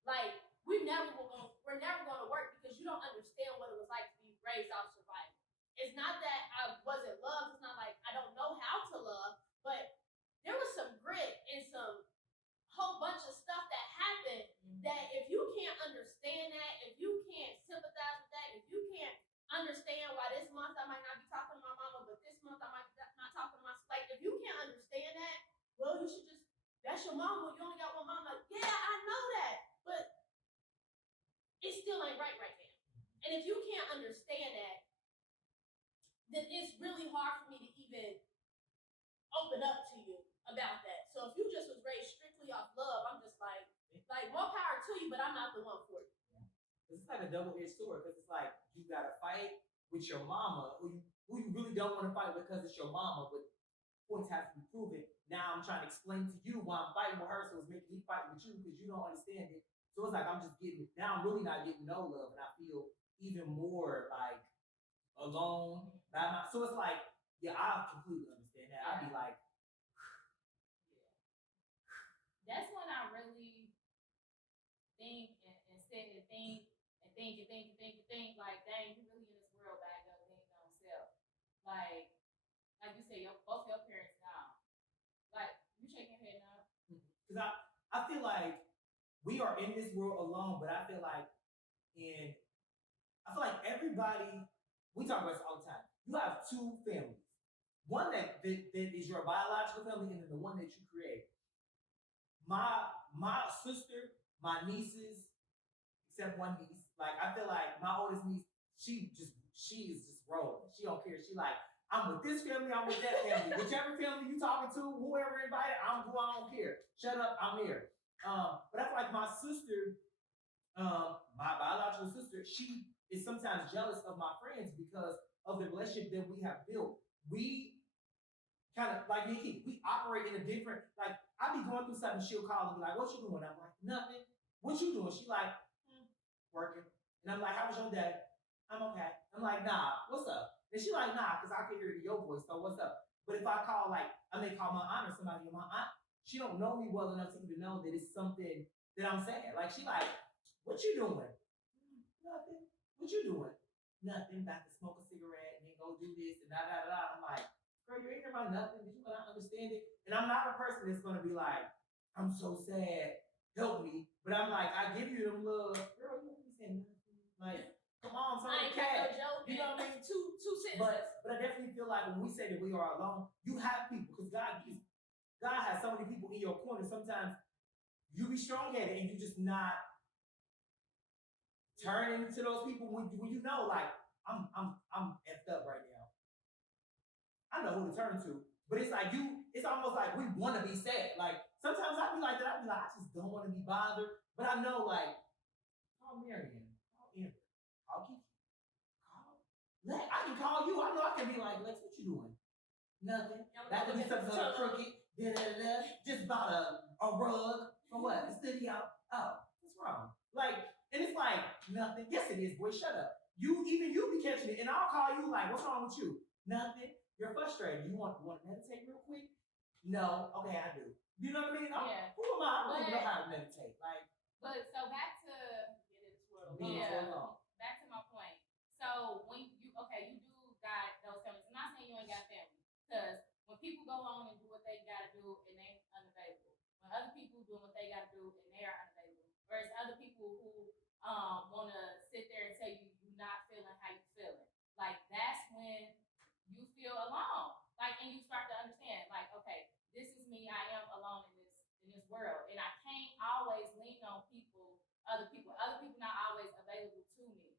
like, we're never going to work because you don't understand what it was like to be raised off survival. It's not that I wasn't loved. It's not like I don't know how to love, but there was some grit and some whole bunch of stuff that happened that if you can't understand that, if you can't sympathize with that, if you can't understand why this month I might not be talking to my mama, but this month I might not talking to my, like, if you can't understand that, well, you should just, that's your mama. You only got one mama. Yeah, I know that, but it still ain't right now. And if you can't understand that, then it's really hard for me to even open up to you about that. So if you just was raised strictly off love, I'm just like more power to you, but I'm not the one for you. Yeah. It's like a double-edged sword, because it's like you gotta fight with your mama, who you really don't want to fight because it's your mama, but points have to be proven. Now I'm trying to explain to you why I'm fighting with her, so it's making me fight with you because you don't understand it. So it's like I'm really not getting no love, and I feel even more like alone by my. So it's like, yeah, I completely understand that. I'd be like, that's when I really think and sit and think and think, like, dang, you really in this world bag up things don't sell. Like you said, both your parents now. Like, you shaking your head now. Because I feel like we are in this world alone, but I feel like everybody, we talk about this all the time. You have two families. One that is your biological family, and then the one that you create. My sister, my nieces, except one niece, like, I feel like my oldest niece, she is just rolling. She don't care. She like, I'm with this family, I'm with that family. Whichever family you talking to, whoever invited, I don't care. Shut up, I'm here. But I feel like my sister, my biological sister, she is sometimes jealous of my friends because of the relationship that we have built. We kind of, like me, we operate in a different, like, I be going through something, she'll call and be like, what you doing? I'm like, nothing. What you doing? She like, working. And I'm like, how was your day? I'm okay. I'm like, nah, what's up? And she like, nah, because I can hear your voice, so what's up? But if I call, like, I may call my aunt or somebody, and my aunt, she don't know me well enough to even know that it's something that I'm saying. Like, she like, what you doing? Nothing. What you doing? Nothing. About to smoke a cigarette and then go do this and da da da. I'm like, bro, you ain't hear about nothing. Did you not understand it? And I'm not a person that's gonna be like, I'm so sad, help me. But I'm like, I give you them little, girl, you don't be saying nothing. Like, come on, I ain't got no joke. You know what I mean? Two sentences. But I definitely feel like when we say that we are alone, you have people because God has so many people in your corner. Sometimes you be strong-headed and you just not turning to those people when you know, like, I'm effed up right now. I know who to turn to. But it's like it's almost like we want to be sad. Like, sometimes I be like that. I be like, I just don't want to be bothered. But I know, like, call Marion, call Amber, call Kiki, I can call you. I know I can be like, Lex, what you doing? Nothing. That could be something crooked. Just bought a rug from what? The studio. Oh, what's wrong? Like, and it's like, nothing. Yes, it is, boy. Shut up. Even you be catching it. And I'll call you like, what's wrong with you? Nothing. You're frustrated. You want to meditate real quick? No. Okay, I do. You know what I mean? Yeah. Who am I? I don't even know how to meditate. Like, but so back to back to my point. So when you do got those families. I'm not saying you ain't got family, because when people go on and do what they gotta do and they unavailable, when other people doing what they gotta do and they are unavailable, whereas other people who wanna sit there and tell you you're not feeling how you feeling, like that's when you feel alone. Like, and you start to understand, like, okay, this is me. I am alone in this world, and I can't always lean on other people not always available to me.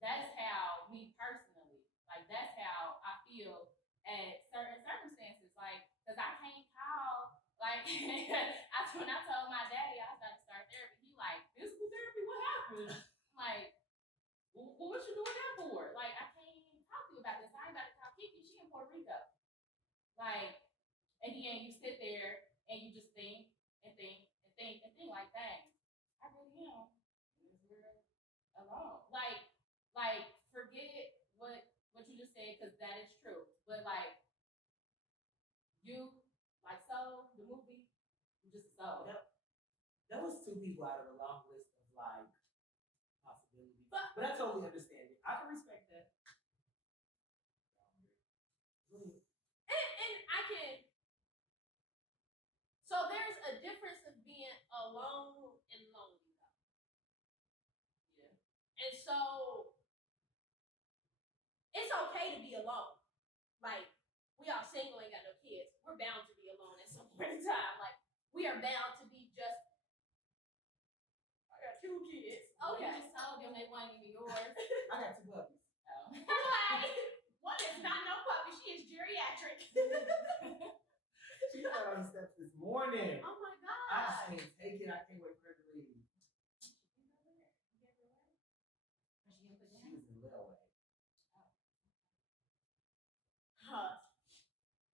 That's how me personally, like, that's how I feel at certain circumstances. Like, because I can't call, like, when I told my daddy I was about to start therapy, he like, physical therapy, what happened? I'm like, well, what you doing that for? Like, I can't even talk to you about this. I ain't about to call Kiki, she in Puerto Rico. Like, and then you sit there and you just think and think and think and think, like, dang, I really am in this world alone. Like, forget what you just said, because that is true. But like, you, like Soul, the movie, you just a soul. That was two people out of a long list of like possibilities. But I totally understand it. I can respect that. And I can. So there's a difference of being alone and lonely, though. Yeah. And so it's okay to be alone. Like, we all single, ain't got no kids. We're bound to be alone at some point in time. Like, we are bound to be just. I got 2 kids. Okay. You just told them they weren't even yours. I got 2 puppies. Oh. One is not no puppy. She is geriatric. She got on the steps this morning. Oh my God. I just can't take it. I can't wait for her to leave. She was in Little Way.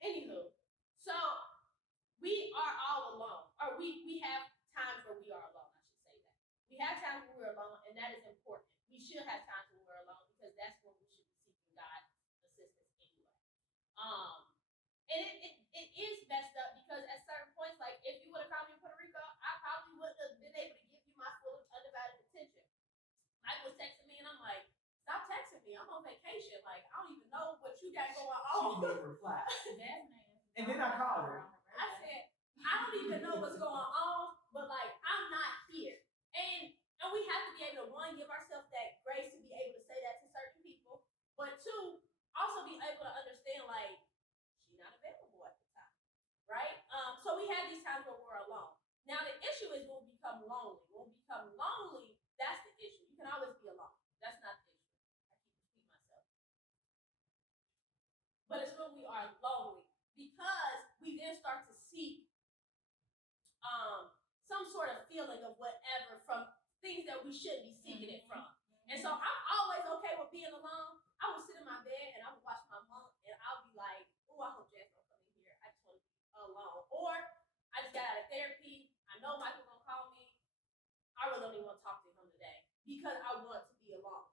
Anywho, so we are all alone, or we have times where we are alone. I should say that we have times where we're alone, and that is important. We should have times when we're alone, because that's when we should be seeking God's assistance anyway. And it is messed up, because at certain points, like, if you would have called me in Puerto Rico, I probably wouldn't have been able to give you my full undivided attention. Mike was texting me, and I'm like, stop texting me. I'm on vacation. Like, I don't even know what you got going on. She didn't reply. And then I called her. I said, I don't even know what's going on, but like, I'm not here. And we have to be able to, one, give ourselves that grace to be able to say that to certain people, but two, also be able to understand, like, she's not available at the time, right? So we have these times where we're alone. Now the issue is when we become lonely. When we become lonely, that's the issue. You can always be alone. That's not the issue. I keep repeating myself. But it's when we are lonely, because we then start to seek some sort of feeling of whatever from things that we shouldn't be seeking it from. And so I'm always okay with being alone. I would sit in my bed and I would watch my monk, and I'll be like, oh, I hope Jess don't come in here. I just want to be alone. Or I just got out of therapy. I know Michael's gonna call me. I really don't even want to talk to him today, because I want to be alone.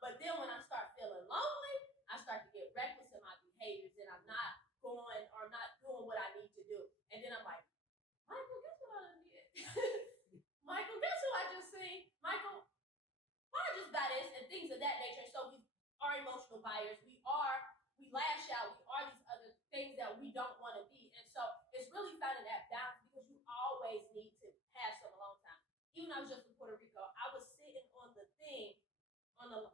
But then when I start feeling lonely, I start to get reckless in my behaviors, and I'm not going or not doing what I need to do. And then I'm like, Michael, guess what I done did? Michael, guess who I just seen? Michael, why I just buy this, and things of that nature. So we are emotional buyers. We lash out. We are when I was just in Puerto Rico, I was sitting on the thing, on the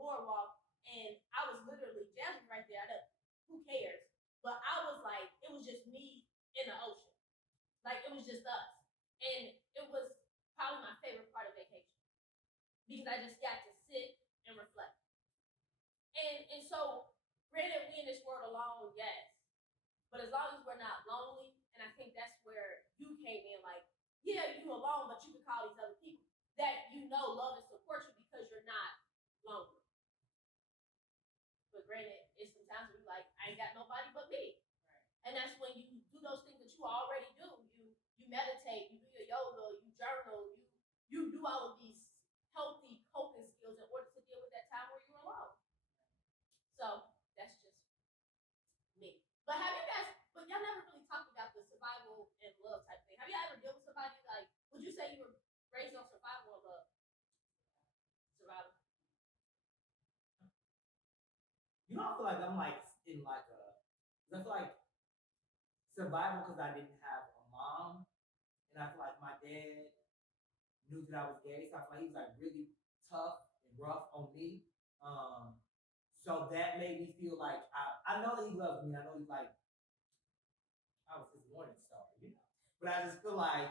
boardwalk, and I was literally jamming right there. Who cares? But I was like, it was just me in the ocean. Like, it was just us. And it was probably my favorite part of vacation. Because I just got to sit and reflect. And so, granted, we in this world alone, yes. But as long as we're not lonely, and I think that's where you came in, like, yeah, you alone, but you can call these other people that you know love and support you because you're not lonely. But granted, it's sometimes we like, I ain't got nobody but me. Right. And that's when you do those things that you already do. You meditate, you do your yoga, you journal, you do all of these healthy coping skills in order to deal with that time where you're alone. So that's just me. But y'all never really talked about the survival and love type thing. Have you ever dealt with somebody like, would you say you were raised on survival or love? Survival. You know, I feel like I'm like in like I feel like survival because I didn't have a mom, and I feel like my dad knew that I was gay, so I feel like he was like really tough and rough on me. So that made me feel like I know that he loves me. I know he's like I was his morning star, you know. But I just feel like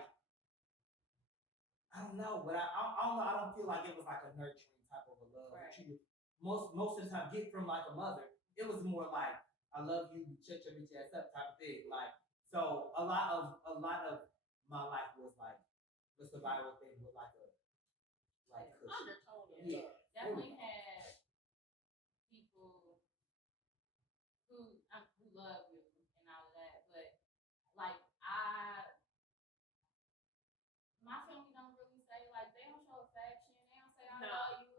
I don't know, but I don't know. I don't feel like it was like a nurturing type of a love that you would most of the time get from like a mother. It was more like I love you, shut your bitch ass up type of thing. Like so, a lot of my life was like the survival thing with like undertone. Yeah, Definitely had people who love you and all of that, but like my family don't really say like they don't show affection. They don't say I love you.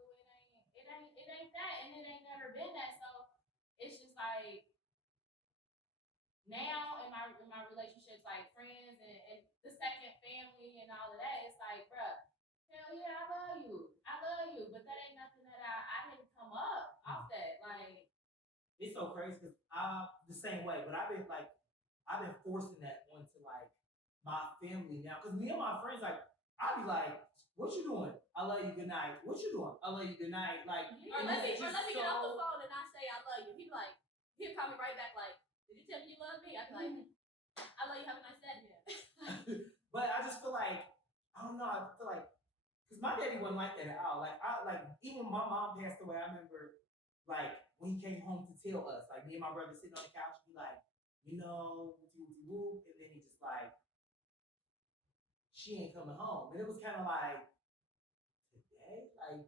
It ain't that, and it ain't never been that. So it's just like now in my relationships, like friends and the second family and all of that, it's like, bruh, hell yeah, I love you, but that ain't nothing that I didn't come up off that. Like it's so crazy because I'm the same way, but I've been forcing that onto like my family now. Because me and my friends, like, I'd be like, what you doing? I love you, good night. What you doing? I love you, good night. Like, or let me get off the phone and I say I love you. He'll call me right back like, did you tell me you love me? I'd be like, I love you, have a nice day. Yeah. But I just feel like, I don't know, I feel like, because my daddy wasn't like that at all. Like, even when my mom passed away, I remember, like, when he came home to tell us, like, me and my brother sitting on the couch, he like, you know, whoop, and then he just like, she ain't coming home. And it was kind of like, today? Like,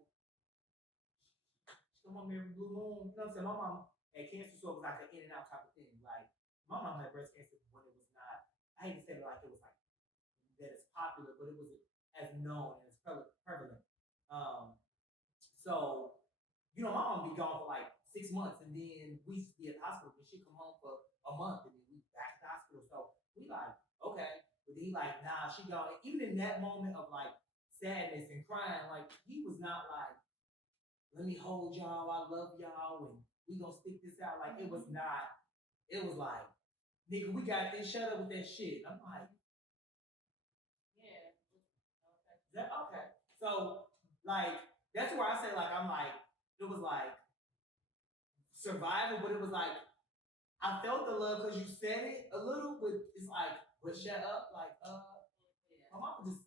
she come home every blue moon. You know what I'm saying? My mom had cancer, so it was like an in and out type of thing. Like, my mom had breast cancer when it was not, I hate to say it like it was like, that it's popular, but it wasn't as known and as prevalent. So, you know, my mom be gone for like 6 months, and then we used to be at the hospital, and she'd come home for a month, and then we back to the hospital. So we like, okay. But he like, nah, she gone. Even in that moment of like sadness and crying, like he was not like, let me hold y'all, I love y'all, and we gonna stick this out. Like it was not, it was like, nigga, we got this, shut up with that shit. I'm like, yeah. is that okay? So like that's where I say like I'm like, it was like survival, but it was like I felt the love because you said it a little, but it's like, but shut up, like Yeah. my mom just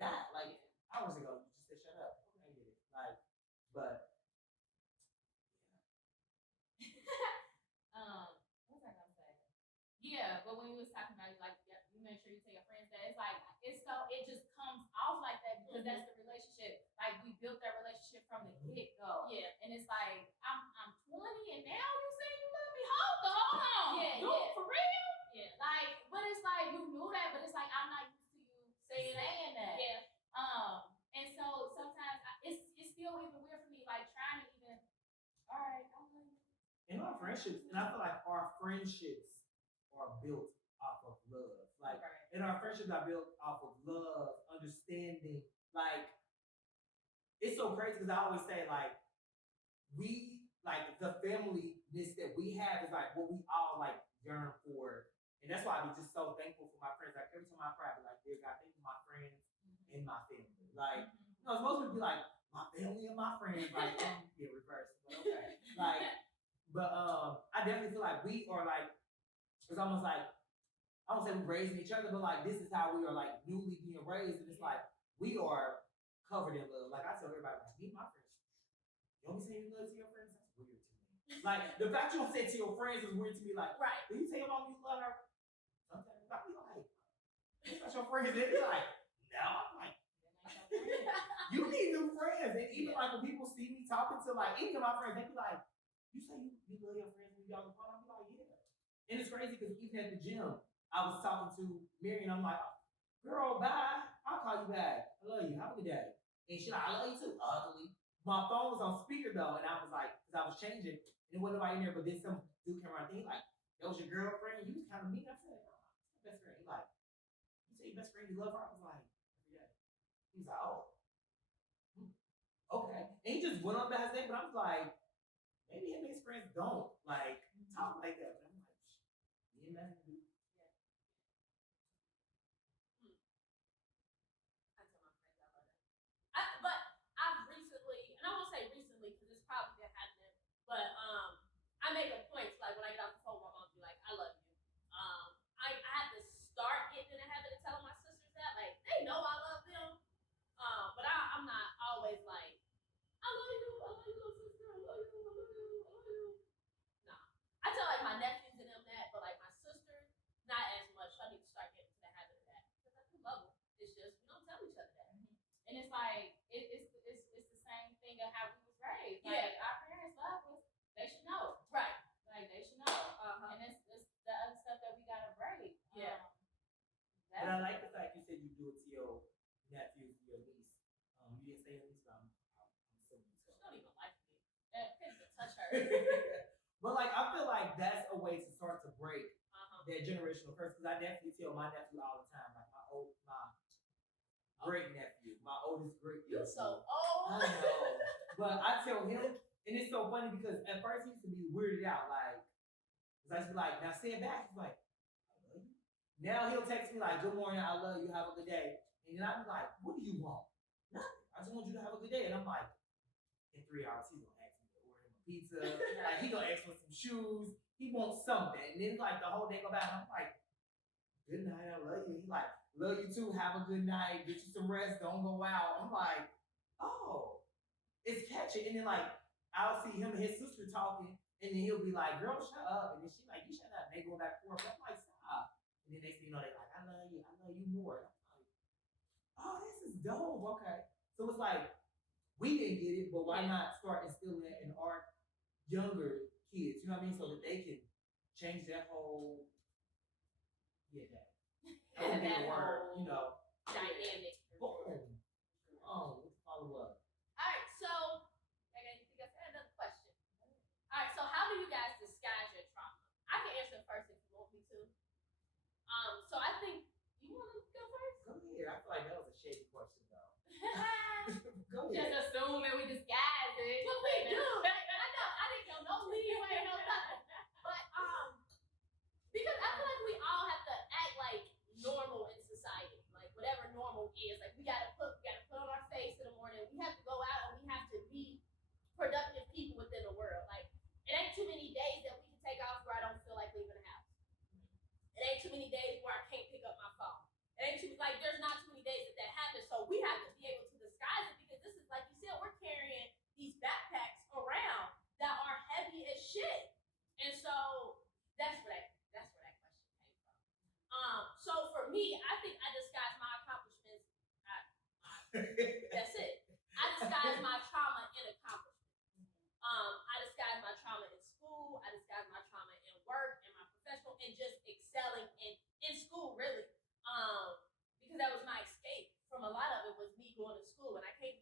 died like hours ago. You just said shut up. I get it. Like, but what was I gonna say? Yeah, but when you was talking about like you make sure you tell your friends that it's like it just comes off like that because that's the relationship. Like we built that relationship from the get go. Yeah. And it's like I'm 20 and now you say you love me. Hold on. Yeah. For real? Yeah. Like, but it's like you knew that, but it's like I'm not used to you saying that. Yeah. And so sometimes it's still even weird for me, like trying to even. All right, I'm gonna. in our friendships, and I feel like our friendships are built off of love. Like, and our friendships are built off of love, understanding. Like, it's so crazy because I always say, like, we, like, the familyness that we have is like what we all like yearn for. And that's why I be just so thankful for my friends. Like, every time I cry, I be like, dear God, thank you for my friends. and my family. Like, you know, it's supposed to be like my family and my friends. Like, yeah, reverse, but okay. Like, but I definitely feel like we are like, it's almost like, I don't say we're raising each other, but like this is how we are like newly being raised, and it's like we are covered in love. Like I tell everybody, like, me and my friends, you don't be saying you love to your friends. That's weird to me. Like the fact you don't say it to your friends is weird to me. Like, Right. do you tell your mom you love her? Sometimes I be like, that's your friends. They be like, no. I'm like, you need new friends. And even like when people see me talking to like any of my friends, they be like, you say you love your friends when you on the phone? I be like, yeah. And it's crazy because even at the gym, I was talking to Mary and I'm like, girl, bye. I'll call you back. I love you. Have a good day. And she's like, I love you too. Ugly. My phone was on speaker though, and I was like, because I was changing, and there wasn't nobody in there, but then some dude came around and he like, that was your girlfriend? You was kind of mean. I said, no, my best friend. He like, you say your best friend, you love her? I was like, yeah. He was like, oh. Okay. And he just went on about his name, but I was like, maybe him and his friends don't like talk like that. But I'm like, me and that dude. I tell my friends I love them. But I've recently, and I won't say recently because it's probably been happening, but I make a point to, like when I get off the phone, my mom be like, I love you. I had to start getting in the habit of telling my sisters that, like they know I love them. But I'm not always like, I love you, little sister, I love you, I love you, I love you. Nah. I tell like my nephews and them that, but like my sister, not as much. So I need to start getting to the habit of that. Because I do love them. It's just we don't tell each other that. And it's like it's the same thing of how we was raised. Like our parents love us, they should know. Right. Like they should know. And it's the other stuff that we gotta break. Yeah. But I like the fact you said you do it to your nephews and your niece. You didn't say your niece, but I'm assuming so. She don't even like me. Can't even touch her. But like I feel like that's a way to start to break Uh-huh. that generational curse, because I definitely tell my nephew all the time, like my great nephew, my oldest great nephew. You so old. I know, but I tell him, and it's so funny because at first he used to be weirded out, like, cause I used to be like, now stand back. He's like, I love you. Now he'll text me like, good morning, I love you, have a good day, and then I'll be like, what do you want? Nothing. I just want you to have a good day, and I'm like, in 3 hours he's gonna ask me to order him a pizza, like he gonna ask for some shoes. He wants something, and then like the whole day go by, and I'm like, good night, I love you. He's like, love you too, have a good night, get you some rest, don't go out. I'm like, oh, it's catchy. And then like, I'll see him and his sister talking, and then he'll be like, girl, shut up. And then she like, you shut up. And they go back and forth. I'm like, stop. And then next thing you know, they like, I love you more. And I'm like, oh, this is dope, okay. So it's like, we didn't get it, but why not start instilling that in our younger kids, you know what I mean? So that they can change that whole, that would be the word, you know. Dynamic. Boom. Oh, follow up. Alright, so I think I said another question. Alright, so how do you guys disguise your trauma? I can answer it first if you want me to. So I think you wanna go first? Go ahead. I feel like that was a shady question though. Go Just ahead. assuming we disguise it. But we do. I know. I didn't go no leeway, no nothing. But because I feel like we all have to act like normal in society, like whatever normal is. Like we gotta put on our face in the morning. We have to go out and we have to be productive people within the world. Like it ain't too many days that we can take off where I don't feel like leaving the house. It ain't too many days where I can't pick up my phone. It ain't too like there's not too many days that happens. So we have to be able to disguise it because this is like you said, we're carrying these backpacks around that are heavy as shit. And so that's where that question came from. So for me, I think I disguise my accomplishments. That's it. I disguise my trauma in accomplishments. I disguise my trauma in school. I disguise my trauma in work and my professional and just excelling in school really. Because that was my escape from a lot of it was me going to school, and I can't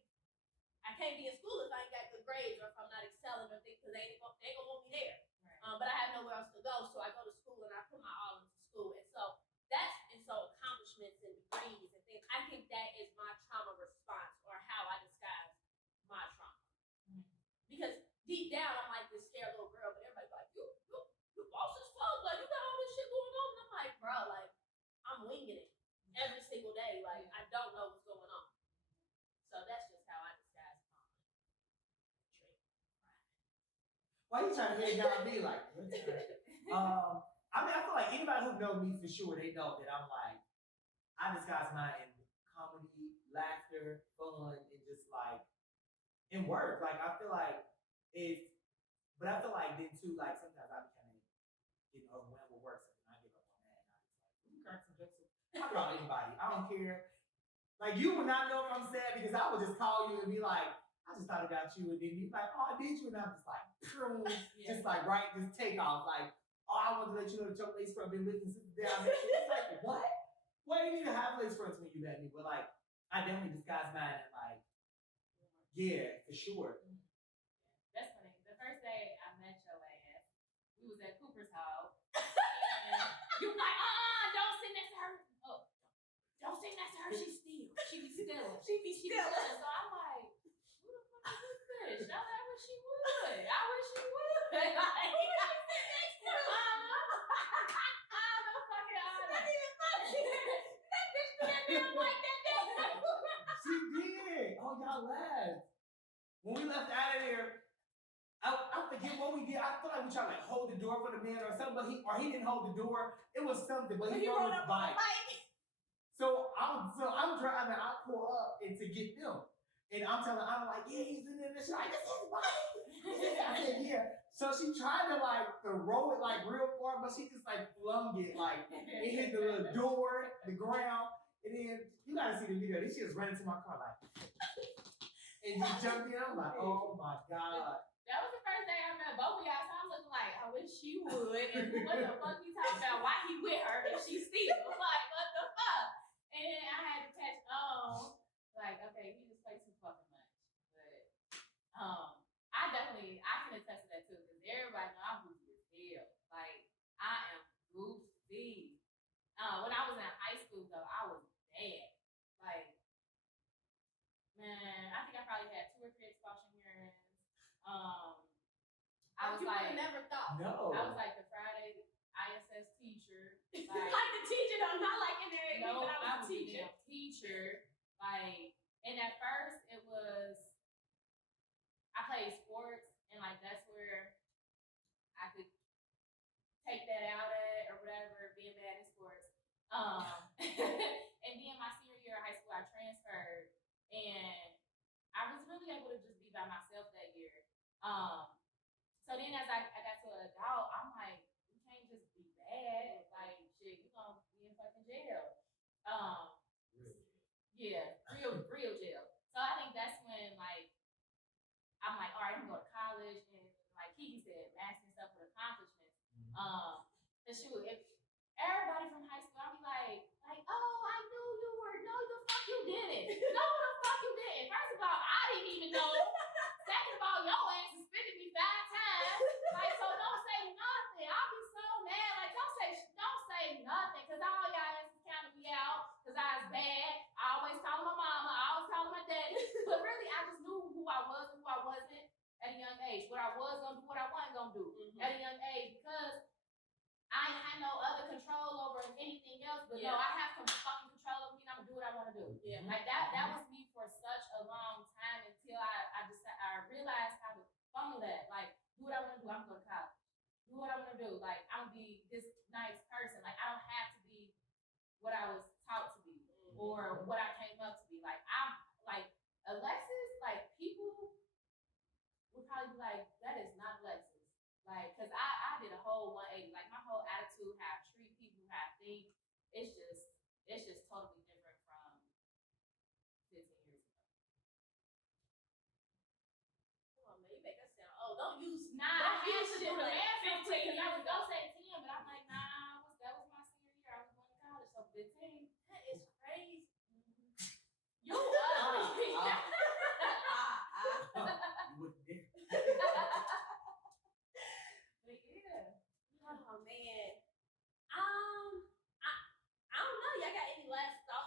be in school if I ain't got good grades or if I'm not excelling or things because they ain't gonna want me there. Right. But I have nowhere else to go, so I go to school and I put my all into school, and so accomplishments and degrees and things. I think that is my trauma response or how I disguise my trauma. Mm-hmm. Because deep down I'm like this scared little girl, but everybody's like, you boss as fuck, like you got all this shit going on. And I'm like, bro, like I'm winging it every single day. Like I don't know what's going on. Why you trying to head down me like? Your turn. I mean, I feel like anybody who knows me for sure, they know that I'm like, I disguise mine in comedy, laughter, fun, and just like in work. Like I feel like but I feel like then too, like sometimes I be kind of overwhelmed with work, so then I give up on that, and I just like, you crack some jokes. I draw anybody. I don't care. Like you would not know if I'm sad because I would just call you and be like, I just thought about you, and then you like, oh, I did you, and I'm just like, just like right, just take off, like, oh, I want to let you know that your lace front been lifting since the day I met you. It's like, what? Why do you need to have lace fronts when you met me? But like, I definitely disguise mine and like, yeah, for sure. That's funny. The first day I met your ass, we was at Cooper's house, and you was like, don't sit next to her. Oh, don't sit next to her. She's stealing. She be stealing. She be stealing. So I'm like, who the fuck is this bitch? I wish she would. I wish she would. Like, who would she sit next to? I don't know fucking honor. Not even funny. That bitch didn't like that day. She did. Oh, y'all laughed. When we left out of there, I forget what we did. I feel like we tried to like hold the door for the man or something, but he didn't hold the door. It was something, but he rode his bike. So I'm driving. I pull up and to get them, and I'm like, yeah, he's in there. She's like, this is his bike. I said, yeah. So she tried to like throw it like real far, but she just like flung it like it hit the little door, the ground, and then you gotta see the video. Then she was running to my car like, and just jumped in. I'm like, oh my god. That was the first day I met both of y'all, so I'm looking like, I wish she would. And what the fuck you talking about? Why he with her if she steals? Like, what the fuck? And then I had to catch on. Like, okay, he just plays too fucking much. But I can attest to that too, because everybody know I'm goofy as hell. Like, I am goofy. When I was in high school though, I was bad. Like, man, I think I probably had 2 or 3 expulsion hearings. I was like, never thought. No. I was like the Friday ISS teacher. Like the teacher, though, not like in there. No, but I was a damn teacher. Like, and at first it was, I played sports, and like that's where I could take that out at or whatever, being bad in sports. And then my senior year of high school, I transferred, and I was really able to just be by myself that year. So then as I got to an adult, I'm like, you can't just be bad. Like, shit, you gonna be in fucking jail. Yeah, real jail. So I think that's when, like, I'm like, all right, I'm gonna go to college, and like Kiki said, masking stuff with accomplishments. And shoot, if everybody from high school, I'll be like, oh, I knew you were. No, the fuck you didn't. No, the fuck you didn't. First of all, I didn't even know. Second of all, your ass suspended me 5 times. Like, so don't say nothing. I'll be so mad. Like, don't say nothing, cause all y'all asses counted me out, cause I was bad. I always called my mama. I always called my daddy. But really, I just knew who I was and who I wasn't at a young age. What I was gonna do, what I wasn't gonna do at a young age, because I ain't had no other control over anything else, but no, I have fucking control over me, and I'm gonna do what I want to do. Yeah. Like that was me for such a long time until I realized how to funnel that. Like, do what I want to do. I'm going to college. Do what I want to do. Like, I'm gonna be this nice person. Like, I don't have to be what I was taught to be or what I came up to be. Like, I'm like Alexis. Like, people would probably be like, that is not Alexis. Like, cause I did a whole 180. Like, my whole attitude, how I treat people, how I think, it's just totally different from 15 years ago. Come on, man, you make us sound. Oh, don't use. Nah, I had to do the math real 15 quick, cause I was years gonna say 10, but I'm like, nah, that was my senior year. I was going to college, so 15. That is crazy. You ugly. You wouldn't dare. But yeah. Oh man. I don't know. Y'all got any last thoughts?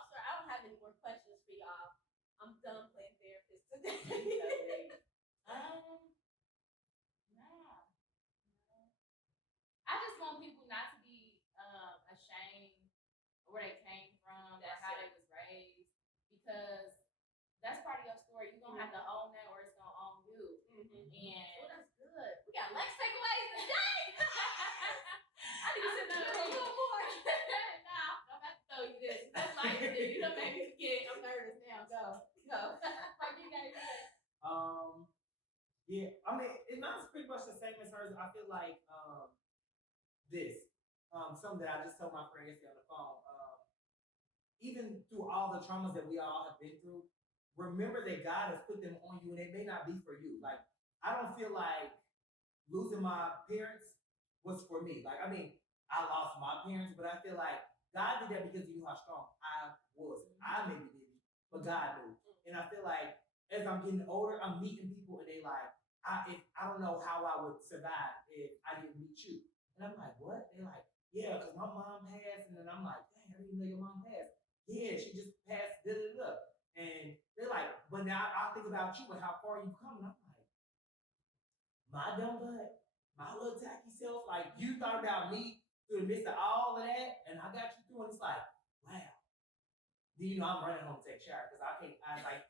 Yeah, I mean, it's not pretty much the same as hers. I feel like this, something that I just told my friend yesterday on the phone. Even through all the traumas that we all have been through, remember that God has put them on you, and it may not be for you. Like I don't feel like losing my parents was for me. Like I mean, I lost my parents, but I feel like God did that because He knew how strong I was. I maybe didn't, but God knew. And I feel like as I'm getting older, I'm meeting people, and they like, I don't know how I would survive if I didn't meet you. And I'm like, what? They're like, yeah, because my mom passed, and then I'm like, dang, I didn't even know your mom passed. Yeah, she just passed. Da da da. And they're like, but now I think about you and how far you've come, and I'm like, my dumb butt, my little tacky self, like you thought about me through the midst of all of that, and I got you through, and it's like, wow. Then you know I'm running home to take a shower because I can't. I was like,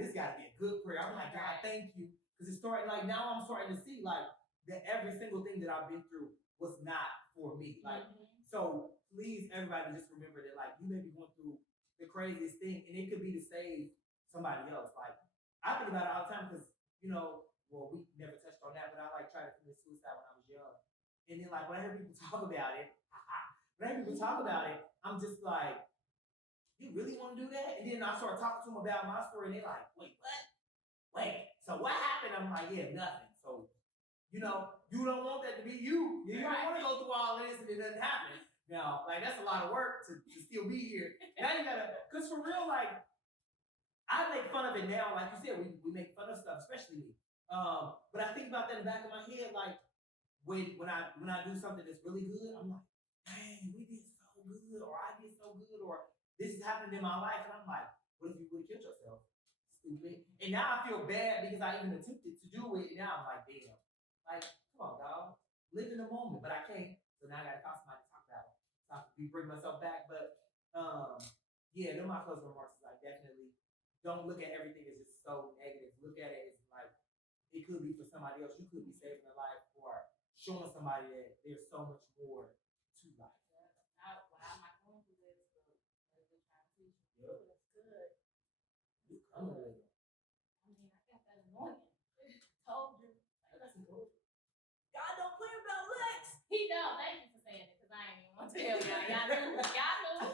this gotta be a good prayer. I'm like, God, thank you, because it's starting like now I'm starting to see like that every single thing that I've been through was not for me. Like, so please, everybody, just remember that like you may be going through the craziest thing, and it could be to save somebody else. Like I think about it all the time because you know. Well, we never touched on that, but I like tried to commit suicide when I was young. And then like when I hear people talk about it, I'm just like, you really want to do that? And then I start talking to them about my story, and they're like, wait, what? Wait, so what happened? I'm like, yeah, nothing. So, you know, you don't want that to be you. You don't want to go through all of this and it doesn't happen. Now, like that's a lot of work to still be here. Now you gotta, cause for real, like I make fun of it now. Like you said, we make fun of stuff, especially me. But I think about that in the back of my head, like when I do something that's really good, I'm like, dang, we did so good, or I did so good, or this is happening in my life, and I'm like, what if you would have killed yourself? Stupid. And now I feel bad because I even attempted to do it, and now I'm like, damn, like, come on, dog, live in the moment, but I can't. So now I gotta call somebody to talk about it. So I have to bring myself back, but yeah, they're my closing remarks. Is like definitely don't look at everything as just so negative. Look at it as like it could be for somebody else. You could be saving a life or showing somebody that there's so much more to life. I'm not going through this, but we're trying to teach you. Yep. That's good. You coming with it. I mean, I got that anointing. Told you. That's important. God don't play about Lex. He don't. Thank you for saying it, because I ain't even want to tell y'all. Y'all knew.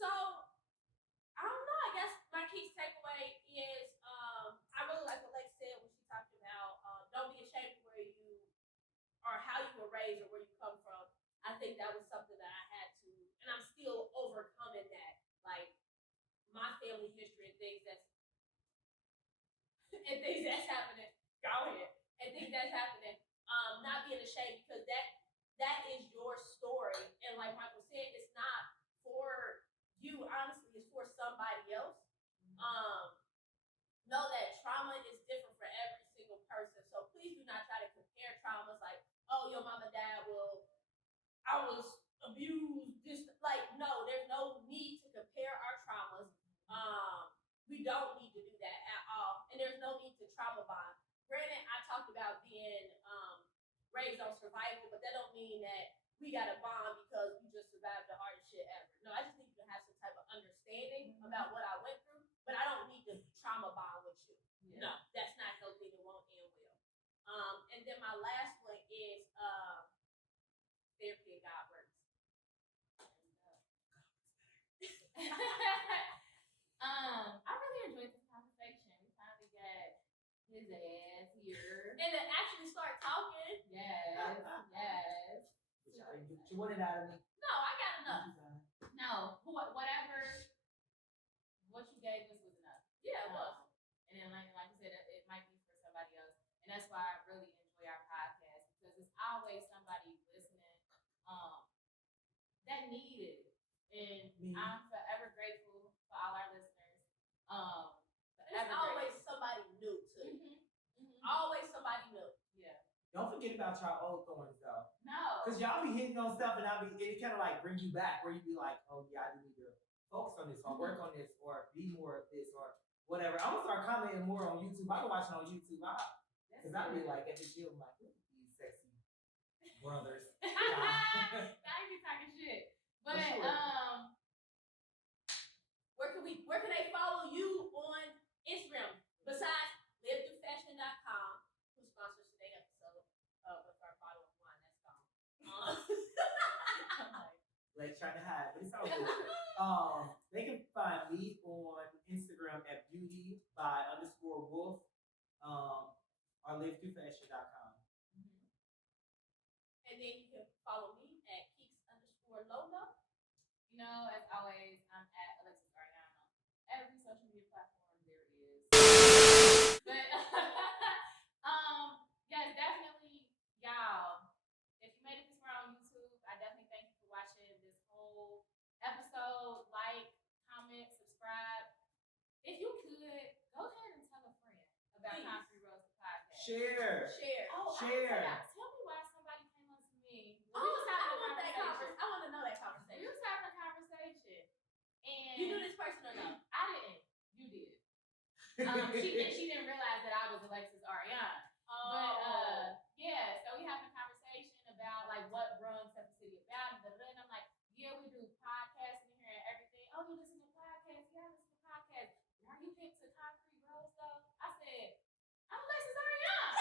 So I don't know. I guess my key takeaway is I really like what Lex said when she talked about don't be ashamed of where you or how you were raised or where you come from. I think that was something that I had to, and I'm still overcoming that. Like my family history and things that's happening. Go ahead. And things that's happening. Not being ashamed because that is your story. And like Michael said, it's not for you. Honestly, it's for somebody else. Know that trauma is different for every single person. So please do not try to compare traumas like, oh, your mama died. Well, I was abused. This like no, there's no need to compare our traumas. We don't need to do that at all, and there's no need to trauma bond. Granted, I talked about being raised on survival, but that don't mean that we got to bond because we just survived the hardest shit ever. No, I just need you to have some type of understanding about what I went through, but I don't need to trauma bond with you. Yeah. No, that's not healthy. It won't end well. And then my last one is therapy and God works. I really enjoyed this conversation. We finally got his ass here. And to actually start talking. Yes. But y'all didn't get what you wanted out of me. No, I got enough. No, whatever what you gave us was enough. Yeah, it was. And then like you said, it might be for somebody else. And that's why I really enjoy our podcast because it's always somebody listening that need it. And I'm forever grateful for all our listeners. There's always somebody new too. Always somebody new. Yeah. Don't forget about y'all old thorns though. No. Because y'all be hitting on stuff and it kind of like brings you back where you be like, oh yeah, I do need to focus on this or work on this or be more of this or whatever. I'm gonna start commenting more on YouTube. I've been watching on YouTube. Because I be like at the gym, like, look at these sexy brothers. Now you be talking shit. But where can they follow you on Instagram? Like trying to hide, but it's all good. They can find me on Instagram at beauty_by_wolf, or live2fashion.com. And then you can follow me at Keeks_Lolo. You know, as always, I'm at Alexis Ariana. Every social media platform there is. But yes, definitely, y'all. If you made it this far on YouTube, I definitely thank you for watching this whole episode. Like, comment, subscribe. If you could, go ahead and tell a friend about Please. Concrete Rose the podcast. Share. Oh, Share. Tell me why somebody came up to me. I want that conversation. I want to know that We conversation. was having a conversation, and You knew this person or no? I didn't. You did. She didn't realize that I was Alexis Ariana. But yeah, so we having a conversation about like what runs Temple City about, and I'm like, yeah, we do podcasting here and everything. Oh, you listen to podcasts? Yeah, I listen to podcasts. Are you hip to Concrete Rose though? I said, I'm Alexis Ariana.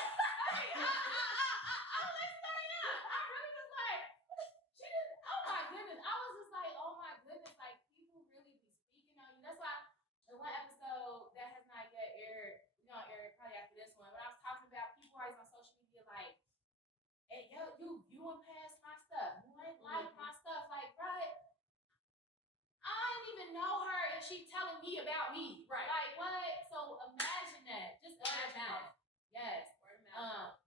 I'm Alexis Ariana. I really was like, she didn't. Oh my goodness. I was just like, oh my goodness. Like people really be speaking on you. That's why the one episode that has not yet aired, we're gonna air it probably after this one. But I was talking about people always on social media like, hey, yo, you went past my stuff. You ain't like my stuff. Like, right? I didn't even know her and she telling me about me. Right. Like what? So imagine that. Just imagine that. Yes. Word of mouth.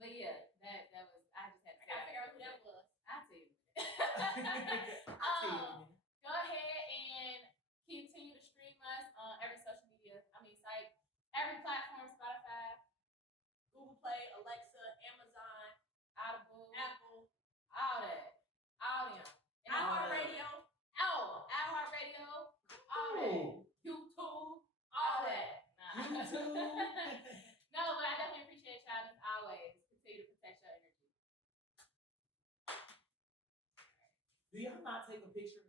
But yeah, that was I just had to I gotta figure out who that was. I'll tell you. I'll Go ahead and continue to stream us on every social media. Site, every platform, Spotify, Google Play, Alexa, Amazon, Audible, Apple, all that. All them. And iHeartRadio. iHeartRadio, all that. YouTube, all that. Nah. YouTube. No, but I definitely appreciate y'all as always. Continue to protect your energy. Do y'all not take a picture